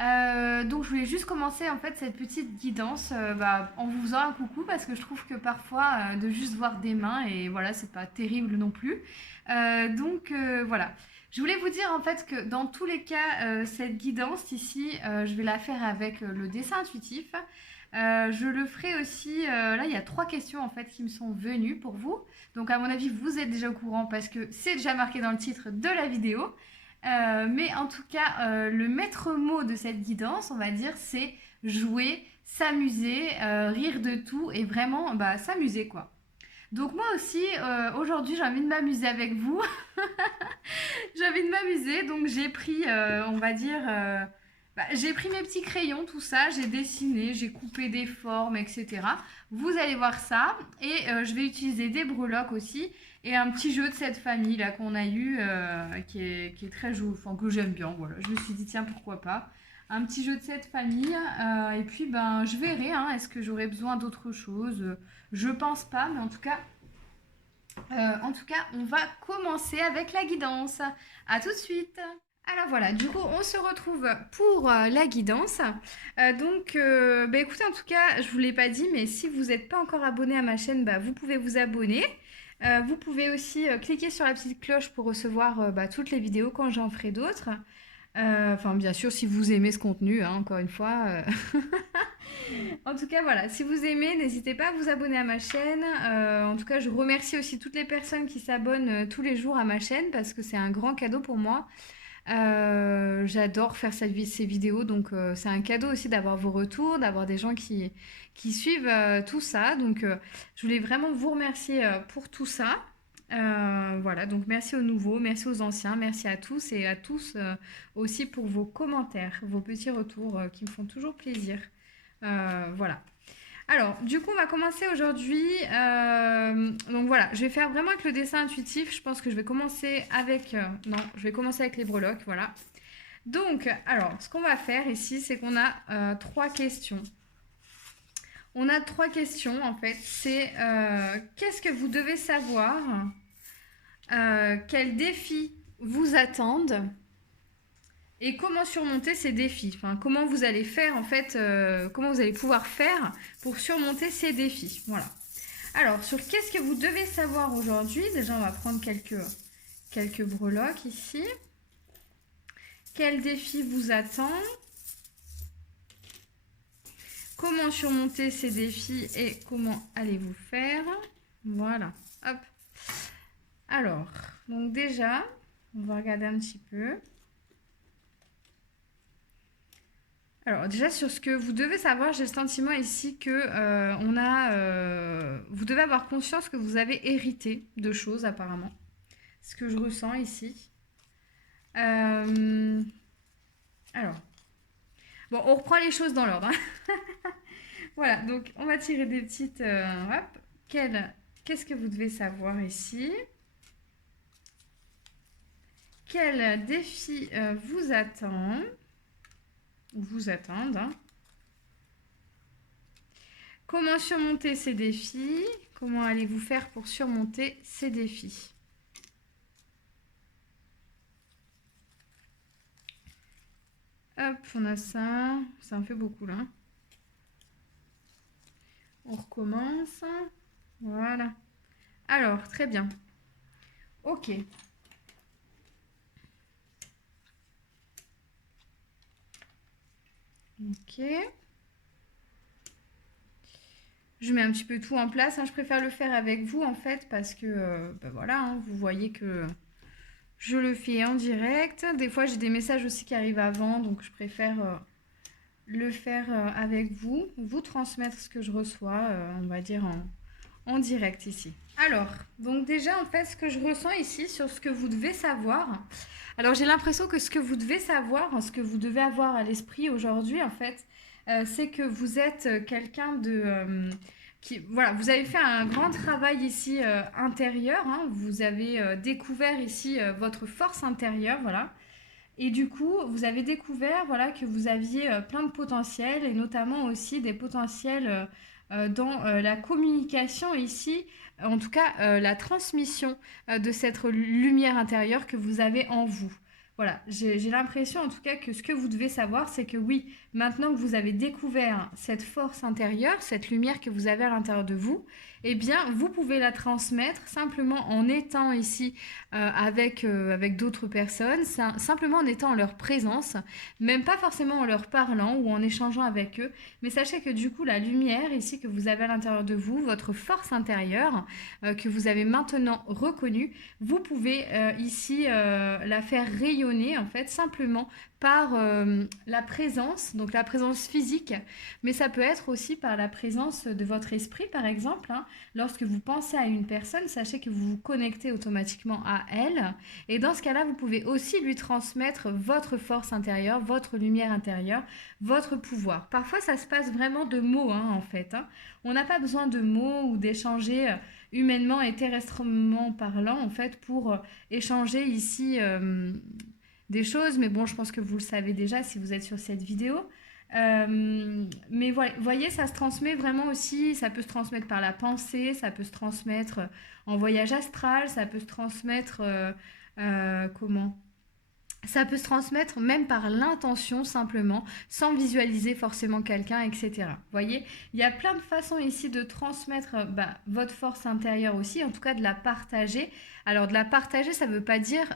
Donc je voulais juste commencer en fait cette petite guidance en vous faisant un coucou parce que je trouve que parfois de juste voir des mains et voilà c'est pas terrible non plus. Voilà. Je voulais vous dire en fait que dans tous les cas cette guidance ici je vais la faire avec le dessin intuitif. Je le ferai aussi, là il y a 3 questions en fait qui me sont venues pour vous. Donc à mon avis vous êtes déjà au courant parce que c'est déjà marqué dans le titre de la vidéo. Mais en tout cas, le maître mot de cette guidance, on va dire, c'est jouer, s'amuser, rire de tout et vraiment s'amuser quoi. Donc moi aussi, aujourd'hui, j'ai envie de m'amuser avec vous. J'ai envie de m'amuser, donc j'ai pris, on va dire, j'ai pris mes petits crayons, tout ça, j'ai dessiné, j'ai coupé des formes, etc. Vous allez voir ça, et je vais utiliser des breloques aussi, et un petit jeu de cette famille là qu'on a eu, qui est très joli, enfin que j'aime bien, voilà. Je me suis dit tiens pourquoi pas, un petit jeu de cette famille, et puis je verrai, hein, est-ce que j'aurai besoin d'autre chose. Je pense pas, mais en tout cas, on va commencer avec la guidance. À tout de suite. Alors voilà, du coup, on se retrouve pour la guidance. Écoutez, en tout cas, je ne vous l'ai pas dit, mais si vous n'êtes pas encore abonné à ma chaîne, vous pouvez vous abonner. Vous pouvez aussi cliquer sur la petite cloche pour recevoir toutes les vidéos quand j'en ferai d'autres. Enfin, bien sûr, si vous aimez ce contenu, hein, encore une fois. En tout cas, voilà, si vous aimez, n'hésitez pas à vous abonner à ma chaîne. En tout cas, je remercie aussi toutes les personnes qui s'abonnent tous les jours à ma chaîne parce que c'est un grand cadeau pour moi. J'adore faire ces vidéos, donc c'est un cadeau aussi d'avoir vos retours, d'avoir des gens qui suivent tout ça. Donc, je voulais vraiment vous remercier pour tout ça. Voilà, donc merci aux nouveaux, merci aux anciens, merci à tous et à tous aussi pour vos commentaires, vos petits retours qui me font toujours plaisir. Voilà. Alors, du coup, on va commencer aujourd'hui. Donc voilà, je vais faire vraiment avec le dessin intuitif. Je pense que je vais commencer avec... non, je vais commencer avec les breloques, voilà. Donc, alors, ce qu'on va faire ici, c'est qu'on a 3 questions. On a 3 questions, en fait. C'est qu'est-ce que vous devez savoir? Quels défis vous attendent? Et comment surmonter ces défis? Enfin, comment vous allez faire en fait, comment vous allez pouvoir faire pour surmonter ces défis? Voilà. Alors, sur qu'est-ce que vous devez savoir aujourd'hui? Déjà, on va prendre quelques breloques ici. Quel défi vous attend? Comment surmonter ces défis et comment allez-vous faire? Voilà. Hop. Alors, donc déjà, on va regarder un petit peu. Alors déjà sur ce que vous devez savoir, j'ai le sentiment ici que vous devez avoir conscience que vous avez hérité de choses apparemment. Ce que je ressens ici. Euh, alors, bon, on reprend les choses dans l'ordre, hein. Voilà, donc on va tirer des petites... hop. Qu'est-ce que vous devez savoir ici? Quel défi vous attend? Vous attendent, hein. Comment surmonter ces défis? Comment allez-vous faire pour surmonter ces défis? Hop, on a ça. Ça en fait beaucoup là. On recommence. Voilà. Alors, très bien. Ok. Ok. Je mets un petit peu tout en place, hein. Je préfère le faire avec vous en fait parce que voilà, hein, vous voyez que je le fais en direct. Des fois j'ai des messages aussi qui arrivent avant, donc je préfère le faire avec vous, vous transmettre ce que je reçois, on va dire en direct ici. Alors, donc déjà en fait ce que je ressens ici sur ce que vous devez savoir. Alors j'ai l'impression que ce que vous devez savoir, ce que vous devez avoir à l'esprit aujourd'hui en fait, c'est que vous êtes quelqu'un de... voilà, vous avez fait un grand travail ici intérieur, hein. Vous avez découvert ici votre force intérieure, voilà. Et du coup, vous avez découvert voilà, que vous aviez plein de potentiels et notamment aussi des potentiels dans la communication ici, en tout cas la transmission de cette lumière intérieure que vous avez en vous. voilà, j'ai l'impression en tout cas que ce que vous devez savoir, c'est que oui, maintenant que vous avez découvert cette force intérieure, cette lumière que vous avez à l'intérieur de vous, eh bien, vous pouvez la transmettre simplement en étant ici avec d'autres personnes, simplement en étant en leur présence, même pas forcément en leur parlant ou en échangeant avec eux, mais sachez que du coup, la lumière ici que vous avez à l'intérieur de vous, votre force intérieure que vous avez maintenant reconnue, vous pouvez ici la faire rayonner en fait simplement par la présence, donc la présence physique, mais ça peut être aussi par la présence de votre esprit par exemple. Hein. Lorsque vous pensez à une personne, sachez que vous vous connectez automatiquement à elle et dans ce cas-là, vous pouvez aussi lui transmettre votre force intérieure, votre lumière intérieure, votre pouvoir. Parfois, ça se passe vraiment de mots hein, en fait. Hein. On n'a pas besoin de mots ou d'échanger humainement et terrestrement parlant en fait pour échanger ici des choses, mais bon, je pense que vous le savez déjà si vous êtes sur cette vidéo. Mais voilà, voyez, ça se transmet vraiment aussi, ça peut se transmettre par la pensée, ça peut se transmettre en voyage astral, ça peut se transmettre comment ça peut se transmettre même par l'intention simplement, sans visualiser forcément quelqu'un, etc. Vous voyez, il y a plein de façons ici de transmettre votre force intérieure aussi, en tout cas de la partager. Alors de la partager, ça ne veut pas dire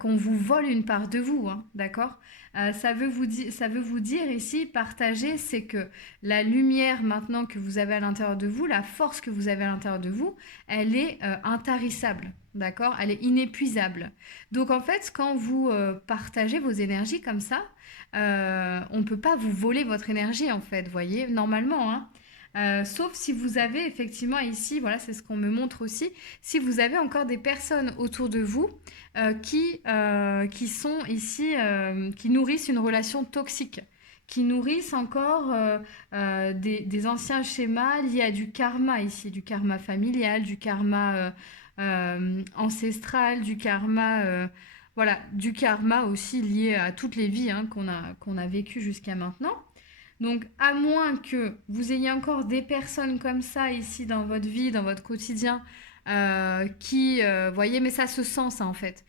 qu'on vous vole une part de vous, hein, d'accord ça veut vous dire ici, partager, c'est que la lumière maintenant que vous avez à l'intérieur de vous, la force que vous avez à l'intérieur de vous, elle est intarissable, d'accord. Elle est inépuisable. Donc en fait, quand vous partagez vos énergies comme ça, on ne peut pas vous voler votre énergie en fait, voyez, normalement. Hein. Sauf si vous avez effectivement ici, voilà, c'est ce qu'on me montre aussi, si vous avez encore des personnes autour de vous qui sont ici, qui nourrissent une relation toxique, qui nourrissent encore des anciens schémas liés à du karma ici, du karma familial, du karma ancestral, du karma, voilà, du karma aussi lié à toutes les vies hein, qu'on a vécues jusqu'à maintenant. Donc, à moins que vous ayez encore des personnes comme ça ici dans votre vie, dans votre quotidien, voyez, mais ça se sent ça en fait.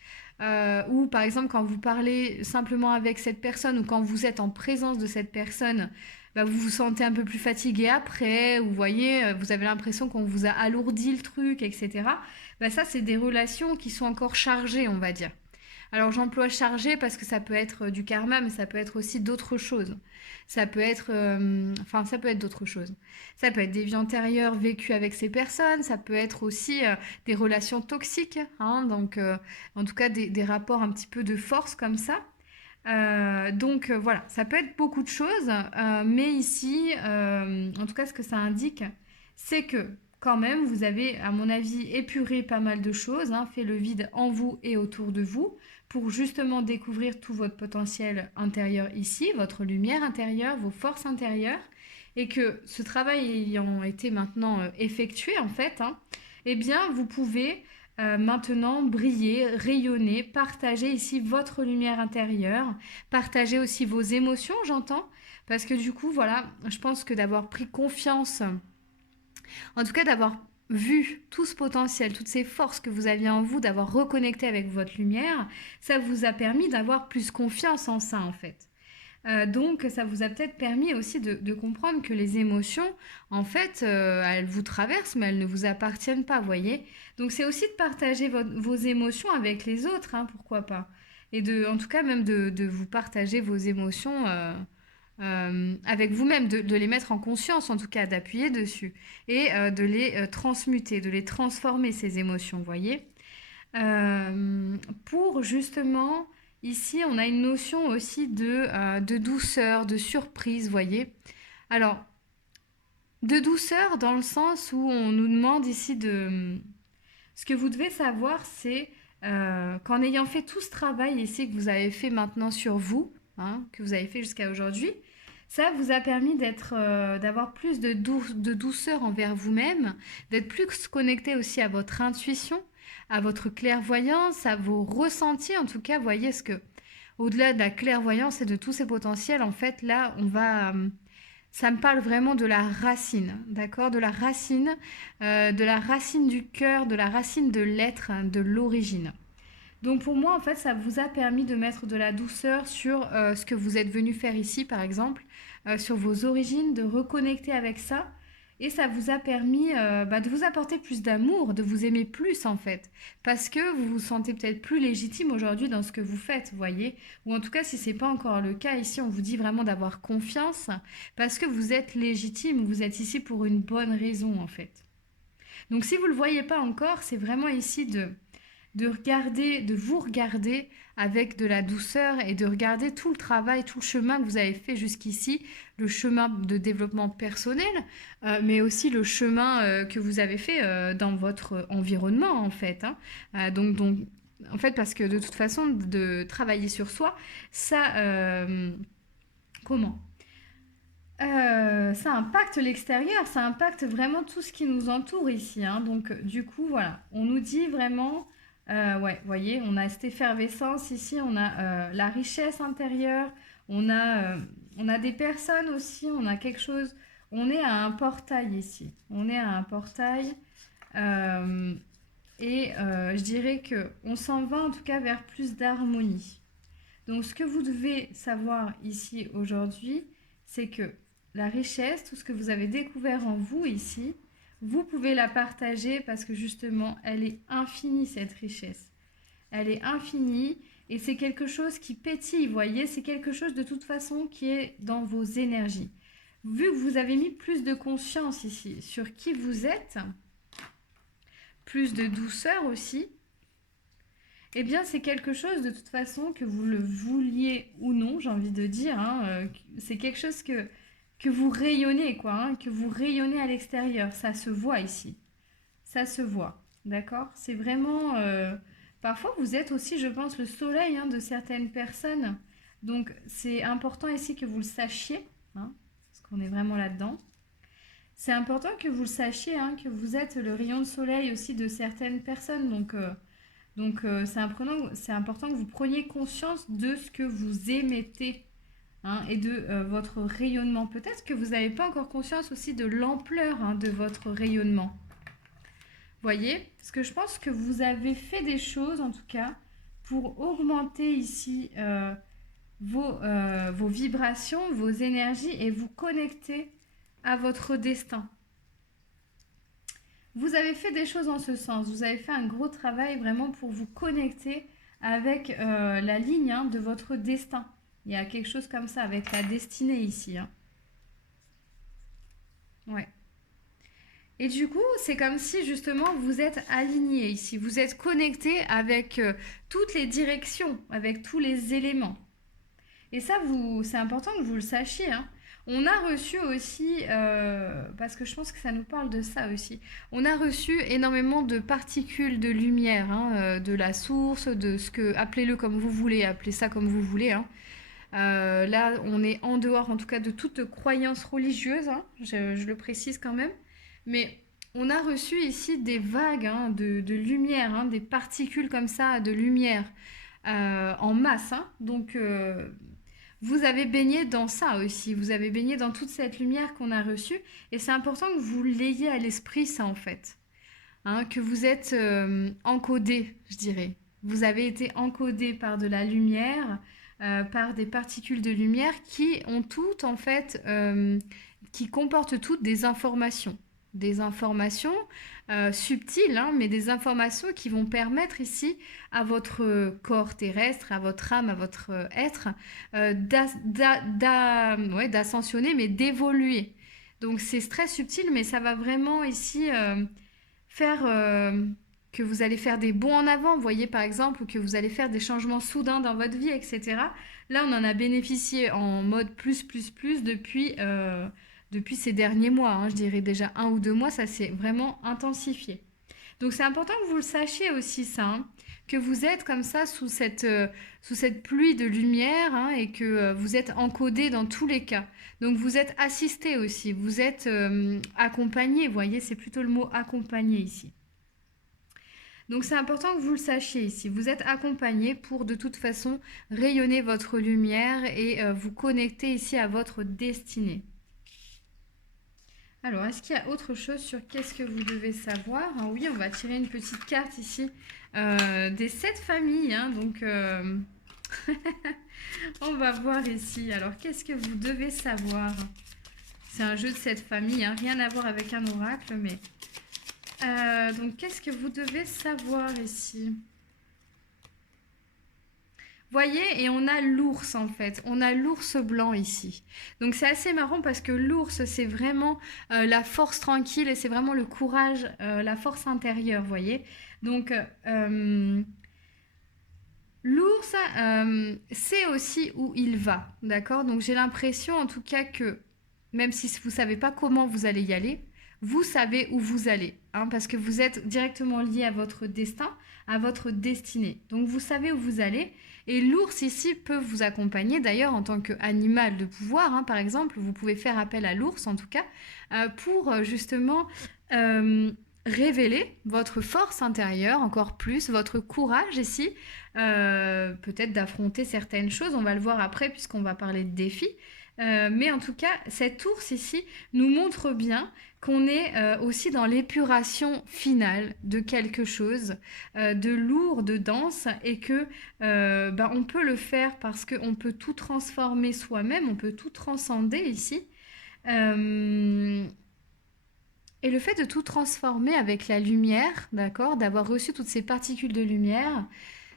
Ou par exemple, quand vous parlez simplement avec cette personne ou quand vous êtes en présence de cette personne, vous vous sentez un peu plus fatigué après, ou vous voyez, vous avez l'impression qu'on vous a alourdi le truc, etc. Ça, c'est des relations qui sont encore chargées, on va dire. Alors j'emploie chargé parce que ça peut être du karma, mais ça peut être aussi d'autres choses. Ça peut être, ça peut être d'autres choses. Ça peut être des vies antérieures vécues avec ces personnes. Ça peut être aussi des relations toxiques, hein, donc en tout cas des rapports un petit peu de force comme ça. Donc voilà, ça peut être beaucoup de choses, mais ici, en tout cas, ce que ça indique, c'est que quand même, vous avez, à mon avis, épuré pas mal de choses, hein, fait le vide en vous et autour de vous, pour justement découvrir tout votre potentiel intérieur ici, votre lumière intérieure, vos forces intérieures, et que ce travail ayant été maintenant effectué, en fait, hein, eh bien, vous pouvez maintenant briller, rayonner, partager ici votre lumière intérieure, partager aussi vos émotions, j'entends, parce que du coup, voilà, je pense que d'avoir pris confiance, en tout cas d'avoir vu tout ce potentiel, toutes ces forces que vous aviez en vous, d'avoir reconnecté avec votre lumière, ça vous a permis d'avoir plus confiance en ça en fait. Donc ça vous a peut-être permis aussi de comprendre que les émotions, en fait, elles vous traversent, mais elles ne vous appartiennent pas, vous voyez. Donc c'est aussi de partager vos émotions avec les autres, hein, pourquoi pas. Et en tout cas même de vous partager vos émotions avec vous-même, de les mettre en conscience, en tout cas d'appuyer dessus, et de les transmuter, de les transformer, ces émotions, vous voyez. Pour justement... Ici, on a une notion aussi de douceur, de surprise, voyez. Alors, de douceur dans le sens où on nous demande ici de... Ce que vous devez savoir, c'est qu'en ayant fait tout ce travail ici que vous avez fait maintenant sur vous, hein, que vous avez fait jusqu'à aujourd'hui, ça vous a permis d'avoir plus de douceur envers vous-même, d'être plus connecté aussi à votre intuition, à votre clairvoyance, à vos ressentis. En tout cas, voyez ce que, au-delà de la clairvoyance et de tous ces potentiels, en fait, là, ça me parle vraiment de la racine, d'accord, de la racine du cœur, de la racine de l'être, de l'origine. Donc pour moi, en fait, ça vous a permis de mettre de la douceur sur ce que vous êtes venu faire ici, par exemple, sur vos origines, de reconnecter avec ça. Et ça vous a permis de vous apporter plus d'amour, de vous aimer plus en fait. Parce que vous vous sentez peut-être plus légitime aujourd'hui dans ce que vous faites, vous voyez. Ou en tout cas, si ce n'est pas encore le cas, ici on vous dit vraiment d'avoir confiance. Parce que vous êtes légitime, vous êtes ici pour une bonne raison en fait. Donc si vous ne le voyez pas encore, c'est vraiment ici de regarder, de vous regarder avec de la douceur et de regarder tout le travail, tout le chemin que vous avez fait jusqu'ici, le chemin de développement personnel, mais aussi le chemin que vous avez fait dans votre environnement en fait. Hein. Donc, en fait, parce que de toute façon, de travailler sur soi, ça... comment ça impacte l'extérieur, ça impacte vraiment tout ce qui nous entoure ici. Hein. Donc, du coup, voilà, on nous dit vraiment, ouais, vous voyez, on a cette effervescence ici, on a la richesse intérieure, on a des personnes aussi, on a quelque chose, on est à un portail ici, on est à un portail je dirais que on s'en va en tout cas vers plus d'harmonie. Donc, ce que vous devez savoir ici aujourd'hui, c'est que la richesse, tout ce que vous avez découvert en vous ici, vous pouvez la partager parce que justement, elle est infinie, cette richesse. Elle est infinie et c'est quelque chose qui pétille, vous voyez, c'est quelque chose de toute façon qui est dans vos énergies. Vu que vous avez mis plus de conscience ici sur qui vous êtes, plus de douceur aussi, eh bien, c'est quelque chose de toute façon que vous le vouliez ou non, j'ai envie de dire. Hein, c'est quelque chose que vous rayonnez, quoi, hein, que vous rayonnez à l'extérieur. Ça se voit ici. Ça se voit, d'accord? C'est vraiment... parfois, vous êtes aussi, je pense, le soleil hein, de certaines personnes. Donc, c'est important ici que vous le sachiez, hein, parce qu'on est vraiment là-dedans. C'est important que vous le sachiez, hein, que vous êtes le rayon de soleil aussi de certaines personnes. Donc, c'est important que vous preniez conscience de ce que vous émettez hein, et de votre rayonnement. Peut-être que vous n'avez pas encore conscience aussi de l'ampleur hein, de votre rayonnement. Voyez, parce que je pense que vous avez fait des choses, en tout cas, pour augmenter ici vos vibrations, vos énergies et vous connecter à votre destin. Vous avez fait des choses en ce sens. Vous avez fait un gros travail vraiment pour vous connecter avec la ligne hein, de votre destin. Il y a quelque chose comme ça avec la destinée ici. Hein. Ouais. Et du coup, c'est comme si justement vous êtes aligné ici. Vous êtes connecté avec toutes les directions, avec tous les éléments. Et ça, c'est important que vous le sachiez. Hein. On a reçu aussi, parce que je pense que ça nous parle de ça aussi, on a reçu énormément de particules de lumière, hein, de la source, de ce que, appelez-le comme vous voulez, appelez ça comme vous voulez. Hein. Là, on est en dehors, en tout cas, de toute croyance religieuse, hein, je le précise quand même. Mais on a reçu ici des vagues hein, de lumière, hein, des particules comme ça de lumière en masse. Hein. Donc, vous avez baigné dans ça aussi. Vous avez baigné dans toute cette lumière qu'on a reçue. Et c'est important que vous l'ayez à l'esprit, ça, en fait. Hein, que vous êtes encodé, je dirais. Vous avez été encodé par de la lumière, par des particules de lumière qui ont toutes, en fait, qui comportent toutes des informations. Des informations subtiles, hein, mais des informations qui vont permettre ici à votre corps terrestre, à votre âme, à votre être, d'ascensionner, mais d'évoluer. Donc c'est très subtil, mais ça va vraiment ici faire que vous allez faire des bonds en avant. Vous voyez par exemple que vous allez faire des changements soudains dans votre vie, etc. Là, on en a bénéficié en mode plus depuis ces derniers mois, hein, je dirais déjà 1 ou 2 mois, ça s'est vraiment intensifié. Donc c'est important que vous le sachiez aussi ça, hein, que vous êtes comme ça sous cette pluie de lumière hein, et que vous êtes encodé dans tous les cas. Donc vous êtes assisté aussi, vous êtes accompagné, vous voyez, c'est plutôt le mot accompagné ici. Donc c'est important que vous le sachiez ici, vous êtes accompagné pour de toute façon rayonner votre lumière et vous connecter ici à votre destinée. Alors, est-ce qu'il y a autre chose sur qu'est-ce que vous devez savoir? Ah oui, on va tirer une petite carte ici des 7 familles. Hein, donc, on va voir ici. Alors, qu'est-ce que vous devez savoir? C'est un jeu de 7 familles, hein, rien à voir avec un oracle, mais... donc, qu'est-ce que vous devez savoir ici? Voyez, et on a l'ours en fait, on a l'ours blanc ici. Donc c'est assez marrant parce que l'ours c'est vraiment la force tranquille et c'est vraiment le courage, la force intérieure, voyez. Donc l'ours sait aussi où il va, d'accord. Donc j'ai l'impression en tout cas que même si vous ne savez pas comment vous allez y aller, vous savez où vous allez, hein, parce que vous êtes directement lié à votre destin, à votre destinée. Donc vous savez où vous allez. Et l'ours ici peut vous accompagner d'ailleurs en tant qu'animal de pouvoir, hein, par exemple. Vous pouvez faire appel à l'ours en tout cas pour justement révéler votre force intérieure encore plus, votre courage ici, peut-être d'affronter certaines choses. On va le voir après puisqu'on va parler de défis. Mais en tout cas, cet ours ici nous montre bien qu'on est aussi dans l'épuration finale de quelque chose, de lourd, de dense, et que on peut le faire parce qu'on peut tout transformer soi-même, on peut tout transcender ici. Et le fait de tout transformer avec la lumière, d'accord, d'avoir reçu toutes ces particules de lumière,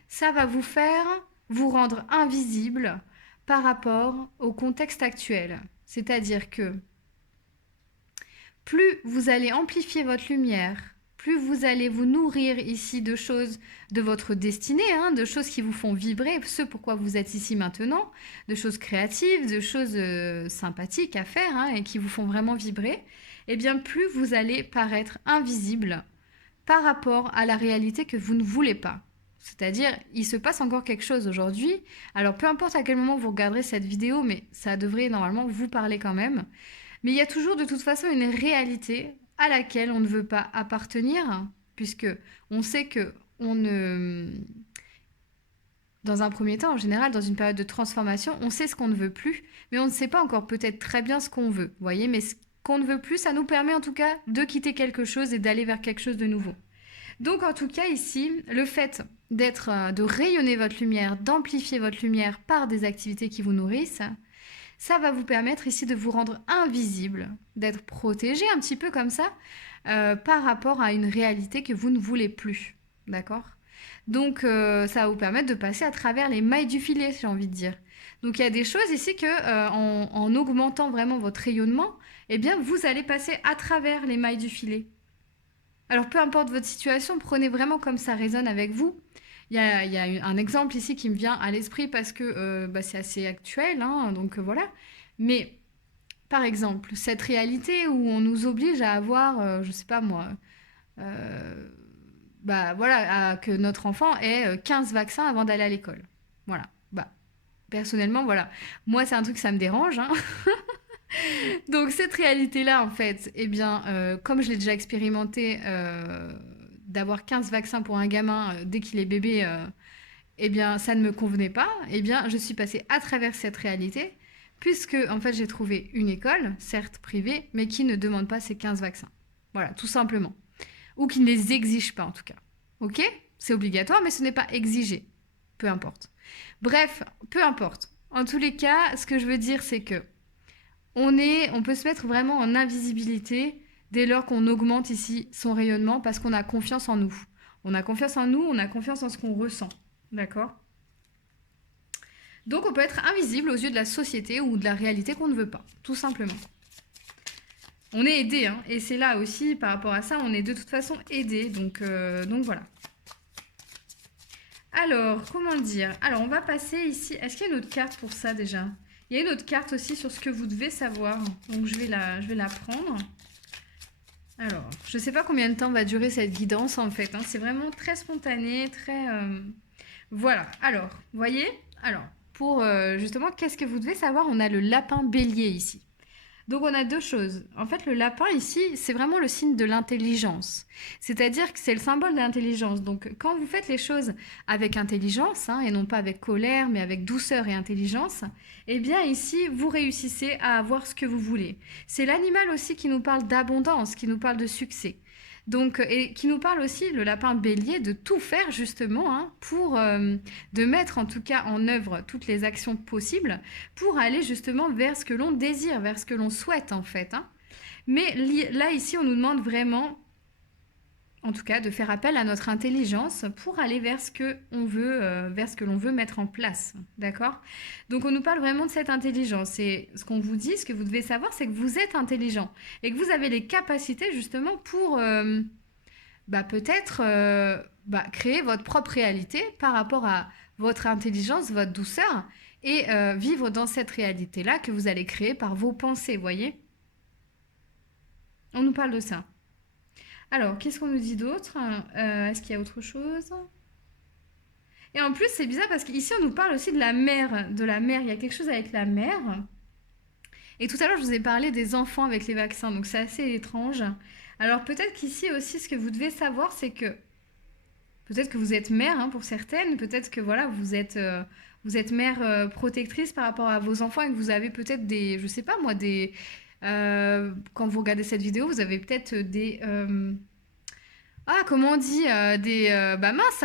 ça va vous faire vous rendre invisible par rapport au contexte actuel. C'est-à-dire que plus vous allez amplifier votre lumière, plus vous allez vous nourrir ici de choses de votre destinée, hein, de choses qui vous font vibrer, ce pourquoi vous êtes ici maintenant, de choses créatives, de choses sympathiques à faire hein, et qui vous font vraiment vibrer, et bien plus vous allez paraître invisible par rapport à la réalité que vous ne voulez pas. C'est-à-dire, il se passe encore quelque chose aujourd'hui. Alors, peu importe à quel moment vous regarderez cette vidéo, mais ça devrait normalement vous parler quand même. Mais il y a toujours de toute façon une réalité à laquelle on ne veut pas appartenir, puisque on sait que on ne... Dans un premier temps, en général, dans une période de transformation, on sait ce qu'on ne veut plus, mais on ne sait pas encore peut-être très bien ce qu'on veut. Vous voyez, mais ce qu'on ne veut plus, ça nous permet en tout cas de quitter quelque chose et d'aller vers quelque chose de nouveau. Donc en tout cas ici, le fait de rayonner votre lumière, d'amplifier votre lumière par des activités qui vous nourrissent, ça va vous permettre ici de vous rendre invisible, d'être protégé un petit peu comme ça par rapport à une réalité que vous ne voulez plus. D'accord ? Donc ça va vous permettre de passer à travers les mailles du filet, j'ai envie de dire. Donc il y a des choses ici que en augmentant vraiment votre rayonnement, eh bien vous allez passer à travers les mailles du filet. Alors peu importe votre situation, prenez vraiment comme ça résonne avec vous. Il y a un exemple ici qui me vient à l'esprit parce que c'est assez actuel, hein, donc voilà. Mais par exemple, cette réalité où on nous oblige à avoir, je sais pas moi, voilà, que notre enfant ait 15 vaccins avant d'aller à l'école. Voilà. Personnellement, voilà. Moi, c'est un truc, ça me dérange, hein. Donc cette réalité-là, en fait, eh bien, comme je l'ai déjà expérimenté, d'avoir 15 vaccins pour un gamin dès qu'il est bébé, eh bien, ça ne me convenait pas. Eh bien, je suis passée à travers cette réalité, puisque, en fait, j'ai trouvé une école, certes privée, mais qui ne demande pas ces 15 vaccins. Voilà, tout simplement. Ou qui ne les exige pas, en tout cas. Ok ? C'est obligatoire, mais ce n'est pas exigé. Peu importe. Bref, peu importe. En tous les cas, ce que je veux dire, c'est que on peut se mettre vraiment en invisibilité dès lors qu'on augmente ici son rayonnement parce qu'on a confiance en nous. On a confiance en nous, on a confiance en ce qu'on ressent. D'accord ? Donc on peut être invisible aux yeux de la société ou de la réalité qu'on ne veut pas, tout simplement. On est aidé, hein, et c'est là aussi, par rapport à ça, on est de toute façon aidé, donc voilà. Alors, comment dire ? Alors, on va passer ici. Est-ce qu'il y a une autre carte pour ça déjà ? Il y a une autre carte aussi sur ce que vous devez savoir. Donc, je vais la prendre. Alors, je ne sais pas combien de temps va durer cette guidance en fait. Hein. C'est vraiment très spontané, très... Voilà. Alors, vous voyez ? Alors, pour justement, qu'est-ce que vous devez savoir ? On a le lapin bélier ici. Donc on a deux choses. En fait, le lapin ici, c'est vraiment le signe de l'intelligence. C'est-à-dire que c'est le symbole de l'intelligence. Donc quand vous faites les choses avec intelligence, hein, et non pas avec colère, mais avec douceur et intelligence, eh bien ici, vous réussissez à avoir ce que vous voulez. C'est l'animal aussi qui nous parle d'abondance, qui nous parle de succès. Donc, et qui nous parle aussi, le lapin bélier, de tout faire justement, hein, pour de mettre en tout cas en œuvre toutes les actions possibles pour aller justement vers ce que l'on désire, vers ce que l'on souhaite en fait, hein. Mais là ici, on nous demande vraiment, en tout cas, de faire appel à notre intelligence pour aller vers ce que on veut, vers ce que l'on veut mettre en place, d'accord? Donc on nous parle vraiment de cette intelligence. Et ce qu'on vous dit, ce que vous devez savoir, c'est que vous êtes intelligent et que vous avez les capacités justement pour peut-être créer votre propre réalité par rapport à votre intelligence, votre douceur, et vivre dans cette réalité-là que vous allez créer par vos pensées, voyez? On nous parle de ça. Alors, qu'est-ce qu'on nous dit d'autre? Est-ce qu'il y a autre chose? Et en plus, c'est bizarre parce qu'ici, on nous parle aussi de la mer. De la mer, il y a quelque chose avec la mer. Et tout à l'heure, je vous ai parlé des enfants avec les vaccins, donc c'est assez étrange. Alors, peut-être qu'ici aussi, ce que vous devez savoir, c'est que peut-être que vous êtes mère, hein, pour certaines, peut-être que voilà, vous êtes mère protectrice par rapport à vos enfants et que vous avez peut-être des, je sais pas moi, des... quand vous regardez cette vidéo, vous avez peut-être des... ah, comment on dit des... bah mince.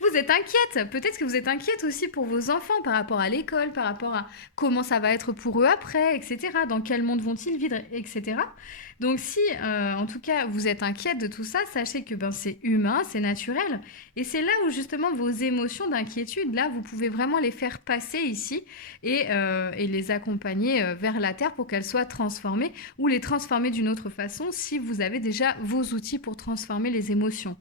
Vous êtes inquiète. Peut-être que vous êtes inquiète aussi pour vos enfants par rapport à l'école, par rapport à comment ça va être pour eux après, etc. Dans quel monde vont-ils vivre, etc. Donc si, en tout cas, vous êtes inquiète de tout ça, sachez que ben, c'est humain, c'est naturel. Et c'est là où justement vos émotions d'inquiétude, là, vous pouvez vraiment les faire passer ici et les accompagner vers la terre pour qu'elles soient transformées ou les transformer d'une autre façon si vous avez déjà vos outils pour transformer les émotions.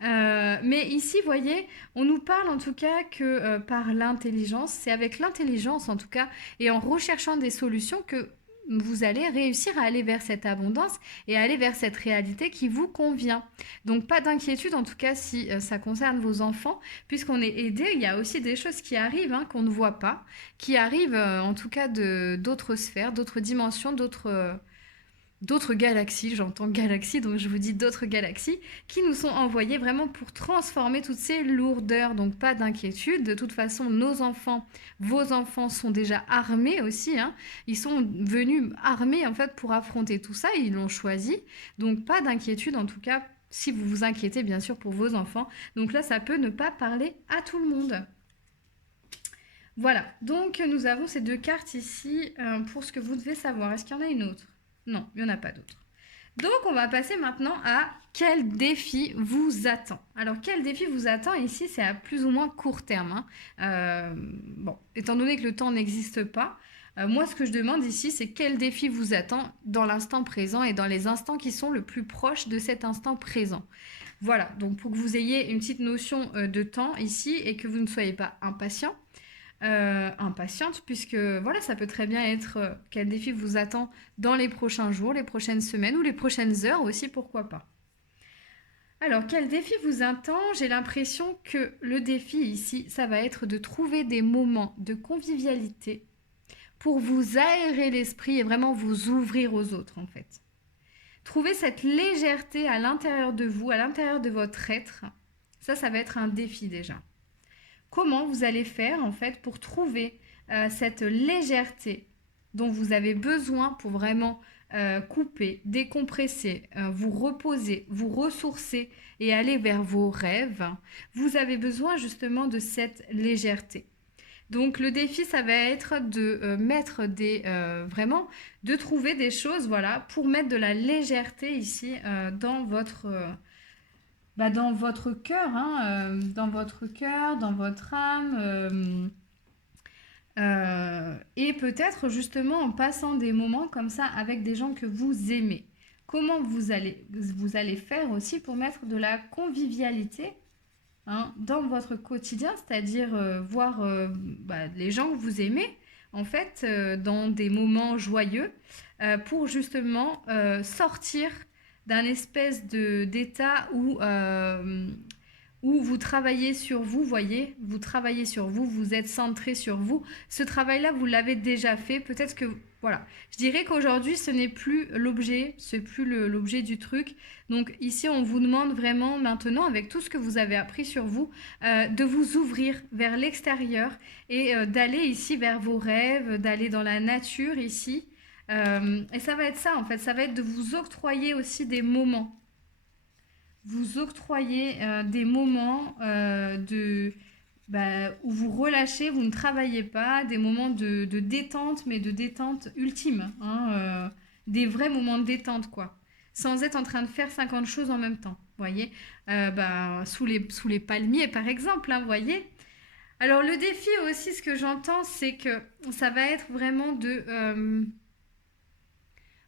Mais ici, vous voyez, on nous parle en tout cas que par l'intelligence, c'est avec l'intelligence en tout cas, et en recherchant des solutions que vous allez réussir à aller vers cette abondance et à aller vers cette réalité qui vous convient. Donc pas d'inquiétude en tout cas si ça concerne vos enfants, puisqu'on est aidé, il y a aussi des choses qui arrivent hein, qu'on ne voit pas, qui arrivent en tout cas de d'autres sphères, d'autres dimensions, d'autres galaxies, j'entends galaxies, donc je vous dis d'autres galaxies, qui nous sont envoyées vraiment pour transformer toutes ces lourdeurs. Donc pas d'inquiétude, de toute façon nos enfants, vos enfants sont déjà armés aussi, hein. Ils sont venus armés en fait pour affronter tout ça, ils l'ont choisi, donc pas d'inquiétude en tout cas, si vous vous inquiétez bien sûr pour vos enfants. Donc là ça peut ne pas parler à tout le monde. Voilà, donc nous avons ces deux cartes ici pour ce que vous devez savoir. Est-ce qu'il y en a une autre? Non, il n'y en a pas d'autre. Donc, on va passer maintenant à quel défi vous attend. Alors, quel défi vous attend ici, c'est à plus ou moins court terme, hein. Bon, étant donné que le temps n'existe pas, moi, ce que je demande ici, c'est quel défi vous attend dans l'instant présent et dans les instants qui sont le plus proches de cet instant présent. Voilà, donc pour que vous ayez une petite notion de temps ici et que vous ne soyez pas impatient. Impatiente, puisque voilà, ça peut très bien être quel défi vous attend dans les prochains jours, les prochaines semaines ou les prochaines heures aussi, pourquoi pas. Alors, quel défi vous attend? J'ai l'impression que le défi ici, ça va être de trouver des moments de convivialité pour vous aérer l'esprit et vraiment vous ouvrir aux autres en fait. Trouver cette légèreté à l'intérieur de vous, à l'intérieur de votre être, ça va être un défi déjà. Comment vous allez faire en fait pour trouver cette légèreté dont vous avez besoin pour vraiment couper, décompresser, vous reposer, vous ressourcer et aller vers vos rêves. Vous avez besoin justement de cette légèreté. Donc le défi, ça va être de mettre vraiment, de trouver des choses, voilà, pour mettre de la légèreté ici dans votre cœur, hein, dans votre cœur, dans votre âme, et peut-être justement en passant des moments comme ça avec des gens que vous aimez. Comment vous allez faire aussi pour mettre de la convivialité hein, dans votre quotidien, c'est-à-dire voir les gens que vous aimez, en fait, dans des moments joyeux, pour justement sortir d'un espèce d'état où vous travaillez sur vous, voyez, vous travaillez sur vous, vous êtes centré sur vous. Ce travail-là, vous l'avez déjà fait. Peut-être que, voilà, je dirais qu'aujourd'hui, ce n'est plus l'objet, c'est plus l'objet du truc. Donc ici, on vous demande vraiment maintenant, avec tout ce que vous avez appris sur vous, de vous ouvrir vers l'extérieur et d'aller ici vers vos rêves, d'aller dans la nature ici. Et ça va être ça, en fait, ça va être de vous octroyer aussi des moments. Vous octroyez des moments où vous relâchez, vous ne travaillez pas, des moments de détente, mais de détente ultime, hein, des vrais moments de détente, quoi. Sans être en train de faire 50 choses en même temps, vous voyez. Sous les palmiers, par exemple, hein, vous voyez. Alors, le défi aussi, ce que j'entends, c'est que ça va être vraiment de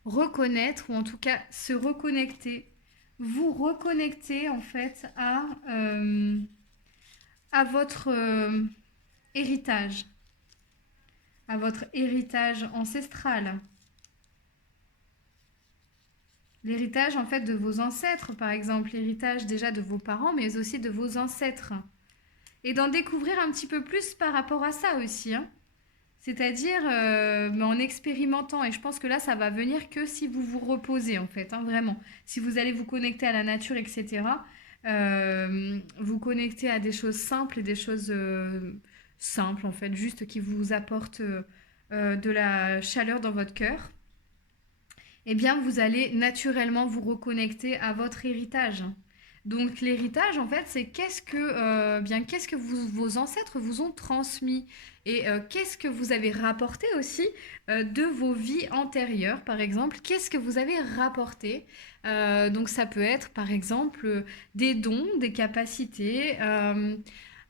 reconnaître, ou en tout cas se reconnecter, vous reconnecter en fait à votre héritage, à votre héritage ancestral. L'héritage en fait de vos ancêtres, par exemple, l'héritage déjà de vos parents, mais aussi de vos ancêtres. Et d'en découvrir un petit peu plus par rapport à ça aussi, hein. C'est-à-dire en expérimentant. Et je pense que là, ça va venir que si vous vous reposez, en fait, hein, vraiment. Si vous allez vous connecter à la nature, etc., vous connecter à des choses simples et des choses simples, en fait, juste qui vous apportent de la chaleur dans votre cœur, eh bien, vous allez naturellement vous reconnecter à votre héritage. Donc l'héritage, en fait, c'est qu'est-ce que vos ancêtres vous ont transmis et qu'est-ce que vous avez rapporté aussi de vos vies antérieures, par exemple. Qu'est-ce que vous avez rapporté. Donc ça peut être, par exemple, des dons, des capacités,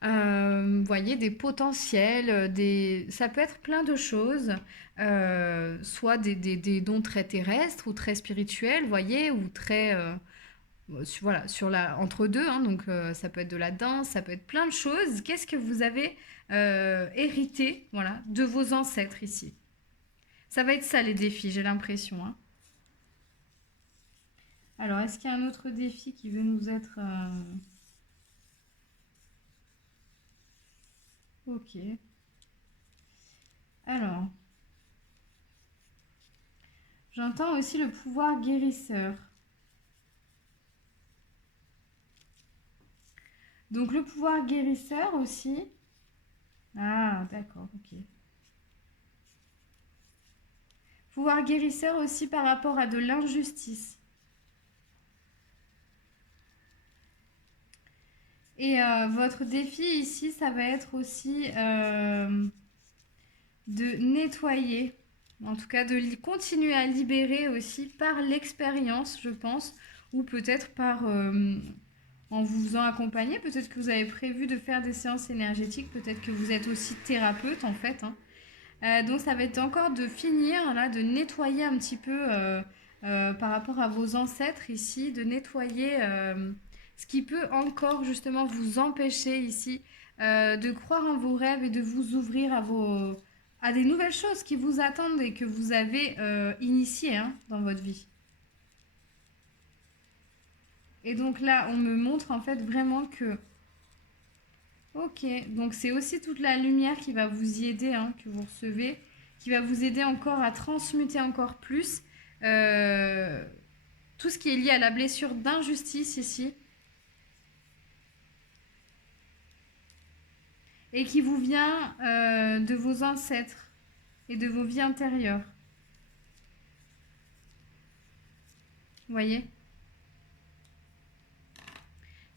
vous voyez, des potentiels, ça peut être plein de choses, soit des dons très terrestres ou très spirituels, vous voyez, ou très... voilà, entre deux, hein, donc ça peut être de la danse, ça peut être plein de choses. Qu'est-ce que vous avez hérité, voilà, de vos ancêtres ici? Ça va être ça les défis, j'ai l'impression, hein. Alors, est-ce qu'il y a un autre défi qui veut nous être... Ok. Alors, j'entends aussi le pouvoir guérisseur. Donc, le pouvoir guérisseur aussi. Ah, d'accord, ok. Pouvoir guérisseur aussi par rapport à de l'injustice. Et votre défi ici, ça va être aussi de nettoyer, en tout cas de continuer à libérer aussi par l'expérience, je pense, ou peut-être par en vous faisant accompagner. Peut-être que vous avez prévu de faire des séances énergétiques, peut-être que vous êtes aussi thérapeute en fait, hein. Donc ça va être encore de finir là, de nettoyer un petit peu par rapport à vos ancêtres ici, de nettoyer ce qui peut encore justement vous empêcher ici de croire en vos rêves et de vous ouvrir à des nouvelles choses qui vous attendent et que vous avez initiées, hein, dans votre vie. Et donc là, on me montre en fait vraiment que... Ok, donc c'est aussi toute la lumière qui va vous y aider, hein, que vous recevez, qui va vous aider encore à transmuter encore plus euh, tout ce qui est lié à la blessure d'injustice ici et qui vous vient de vos ancêtres et de vos vies antérieures. Vous voyez?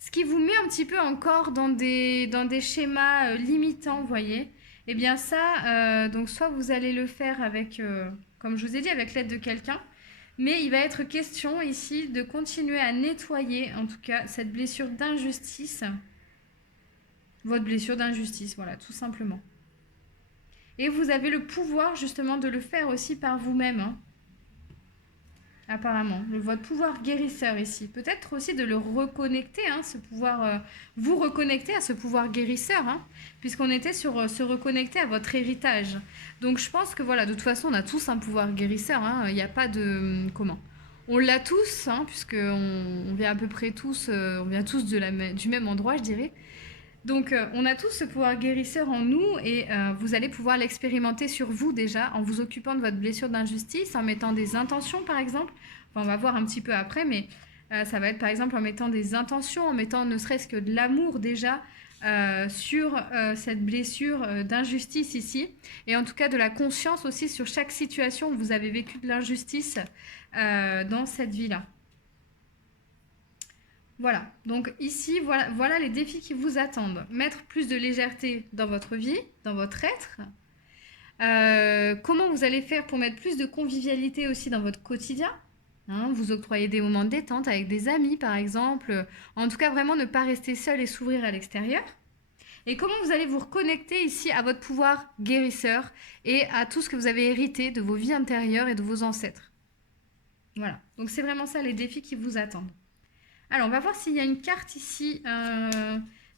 Ce qui vous met un petit peu encore dans des schémas limitants, vous voyez? Eh bien ça, donc soit vous allez le faire avec, comme je vous ai dit, avec l'aide de quelqu'un, mais il va être question ici de continuer à nettoyer, en tout cas, cette blessure d'injustice, votre blessure d'injustice, voilà, tout simplement. Et vous avez le pouvoir justement de le faire aussi par vous-même, hein. Apparemment, votre pouvoir guérisseur ici. Peut-être aussi de le reconnecter, hein, ce pouvoir, vous reconnecter à ce pouvoir guérisseur, hein, puisqu'on était sur se reconnecter à votre héritage. Donc je pense que voilà, de toute façon, on a tous un pouvoir guérisseur, hein, il n'y a pas de... comment? On l'a tous, hein, puisque on vient à peu près tous, on vient tous du même endroit, je dirais. Donc, on a tous ce pouvoir guérisseur en nous et vous allez pouvoir l'expérimenter sur vous déjà en vous occupant de votre blessure d'injustice, en mettant des intentions par exemple. Enfin, on va voir un petit peu après, mais ça va être par exemple en mettant des intentions, en mettant ne serait-ce que de l'amour déjà sur cette blessure d'injustice ici. Et en tout cas de la conscience aussi sur chaque situation où vous avez vécu de l'injustice dans cette vie-là. Voilà, donc ici, voilà les défis qui vous attendent. Mettre plus de légèreté dans votre vie, dans votre être. Comment vous allez faire pour mettre plus de convivialité aussi dans votre quotidien, hein, vous octroyer des moments de détente avec des amis, par exemple. En tout cas, vraiment ne pas rester seul et s'ouvrir à l'extérieur. Et comment vous allez vous reconnecter ici à votre pouvoir guérisseur et à tout ce que vous avez hérité de vos vies intérieures et de vos ancêtres. Voilà, donc c'est vraiment ça les défis qui vous attendent. Alors, on va voir s'il y a une carte ici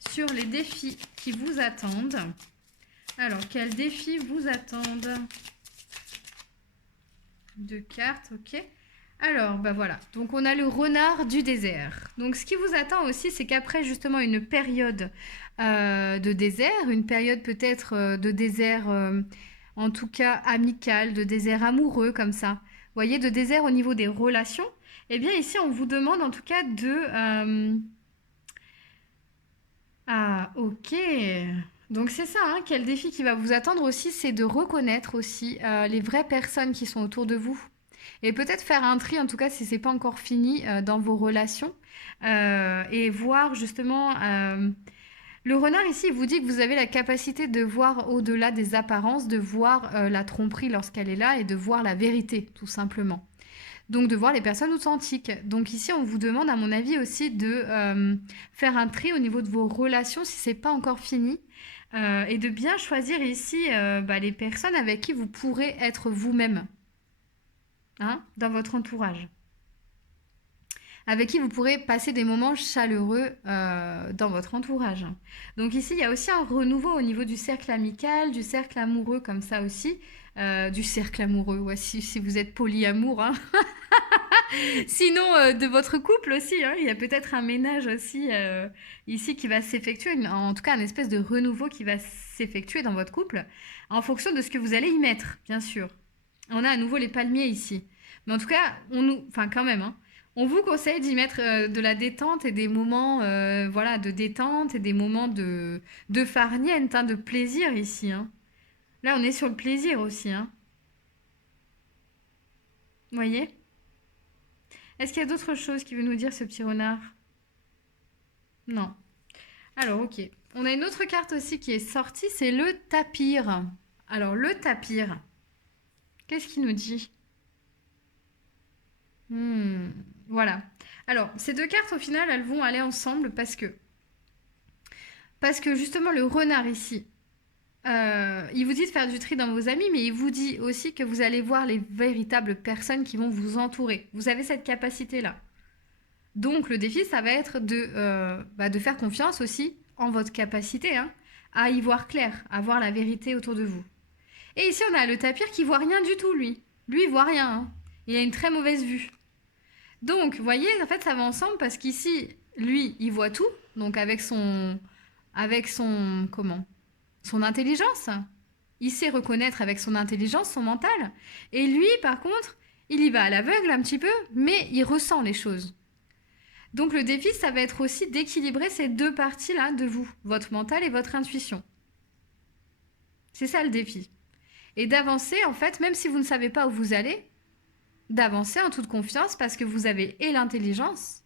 sur les défis qui vous attendent. Alors, quels défis vous attendent? 2 cartes, ok. Alors, bah voilà. Donc, on a le renard du désert. Donc, ce qui vous attend aussi, c'est qu'après justement une période de désert, une période peut-être de désert, en tout cas amical, de désert amoureux comme ça. Vous voyez, de désert au niveau des relations. Eh bien, ici, on vous demande en tout cas de... Ah, ok. Donc, c'est ça, hein, quel défi qui va vous attendre aussi, c'est de reconnaître aussi les vraies personnes qui sont autour de vous. Et peut-être faire un tri, en tout cas, si c'est pas encore fini dans vos relations. Et voir justement... le renard ici, il vous dit que vous avez la capacité de voir au-delà des apparences, de voir la tromperie lorsqu'elle est là et de voir la vérité, tout simplement. Donc de voir les personnes authentiques. Donc ici, on vous demande, à mon avis, aussi de faire un tri au niveau de vos relations si c'est pas encore fini. Et de bien choisir ici les personnes avec qui vous pourrez être vous-même, hein, dans votre entourage. Avec qui vous pourrez passer des moments chaleureux dans votre entourage. Donc ici, il y a aussi un renouveau au niveau du cercle amical, du cercle amoureux comme ça aussi. Du cercle amoureux, ouais, si vous êtes polyamour, hein. Sinon, de votre couple aussi, hein, il y a peut-être un ménage aussi ici qui va s'effectuer, en tout cas un espèce de renouveau qui va s'effectuer dans votre couple, en fonction de ce que vous allez y mettre, bien sûr. On a à nouveau les palmiers ici. Mais en tout cas, enfin quand même, hein, on vous conseille d'y mettre de la détente et des moments voilà, de détente et des moments de farniente, hein, de plaisir ici, hein. Là, on est sur le plaisir aussi, hein. Vous voyez? Est-ce qu'il y a d'autres choses qu'il veut nous dire, ce petit renard? Non. Alors, ok. On a une autre carte aussi qui est sortie, c'est le tapir. Alors, le tapir, qu'est-ce qu'il nous dit? Voilà. Alors, ces 2 cartes, au final, elles vont aller ensemble parce que justement, le renard ici, il vous dit de faire du tri dans vos amis, mais il vous dit aussi que vous allez voir les véritables personnes qui vont vous entourer. Vous avez cette capacité-là. Donc, le défi, ça va être de faire confiance aussi en votre capacité, hein, à y voir clair, à voir la vérité autour de vous. Et ici, on a le tapir qui voit rien du tout, lui. Lui, il voit rien, hein. Il a une très mauvaise vue. Donc, vous voyez, en fait, ça va ensemble parce qu'ici, lui, il voit tout. Donc, comment? Son intelligence. Il sait reconnaître avec son intelligence, son mental. Et lui, par contre, il y va à l'aveugle un petit peu, mais il ressent les choses. Donc, le défi, ça va être aussi d'équilibrer ces 2 parties-là de vous, votre mental et votre intuition. C'est ça le défi. Et d'avancer, en fait, même si vous ne savez pas où vous allez, d'avancer en toute confiance parce que vous avez et l'intelligence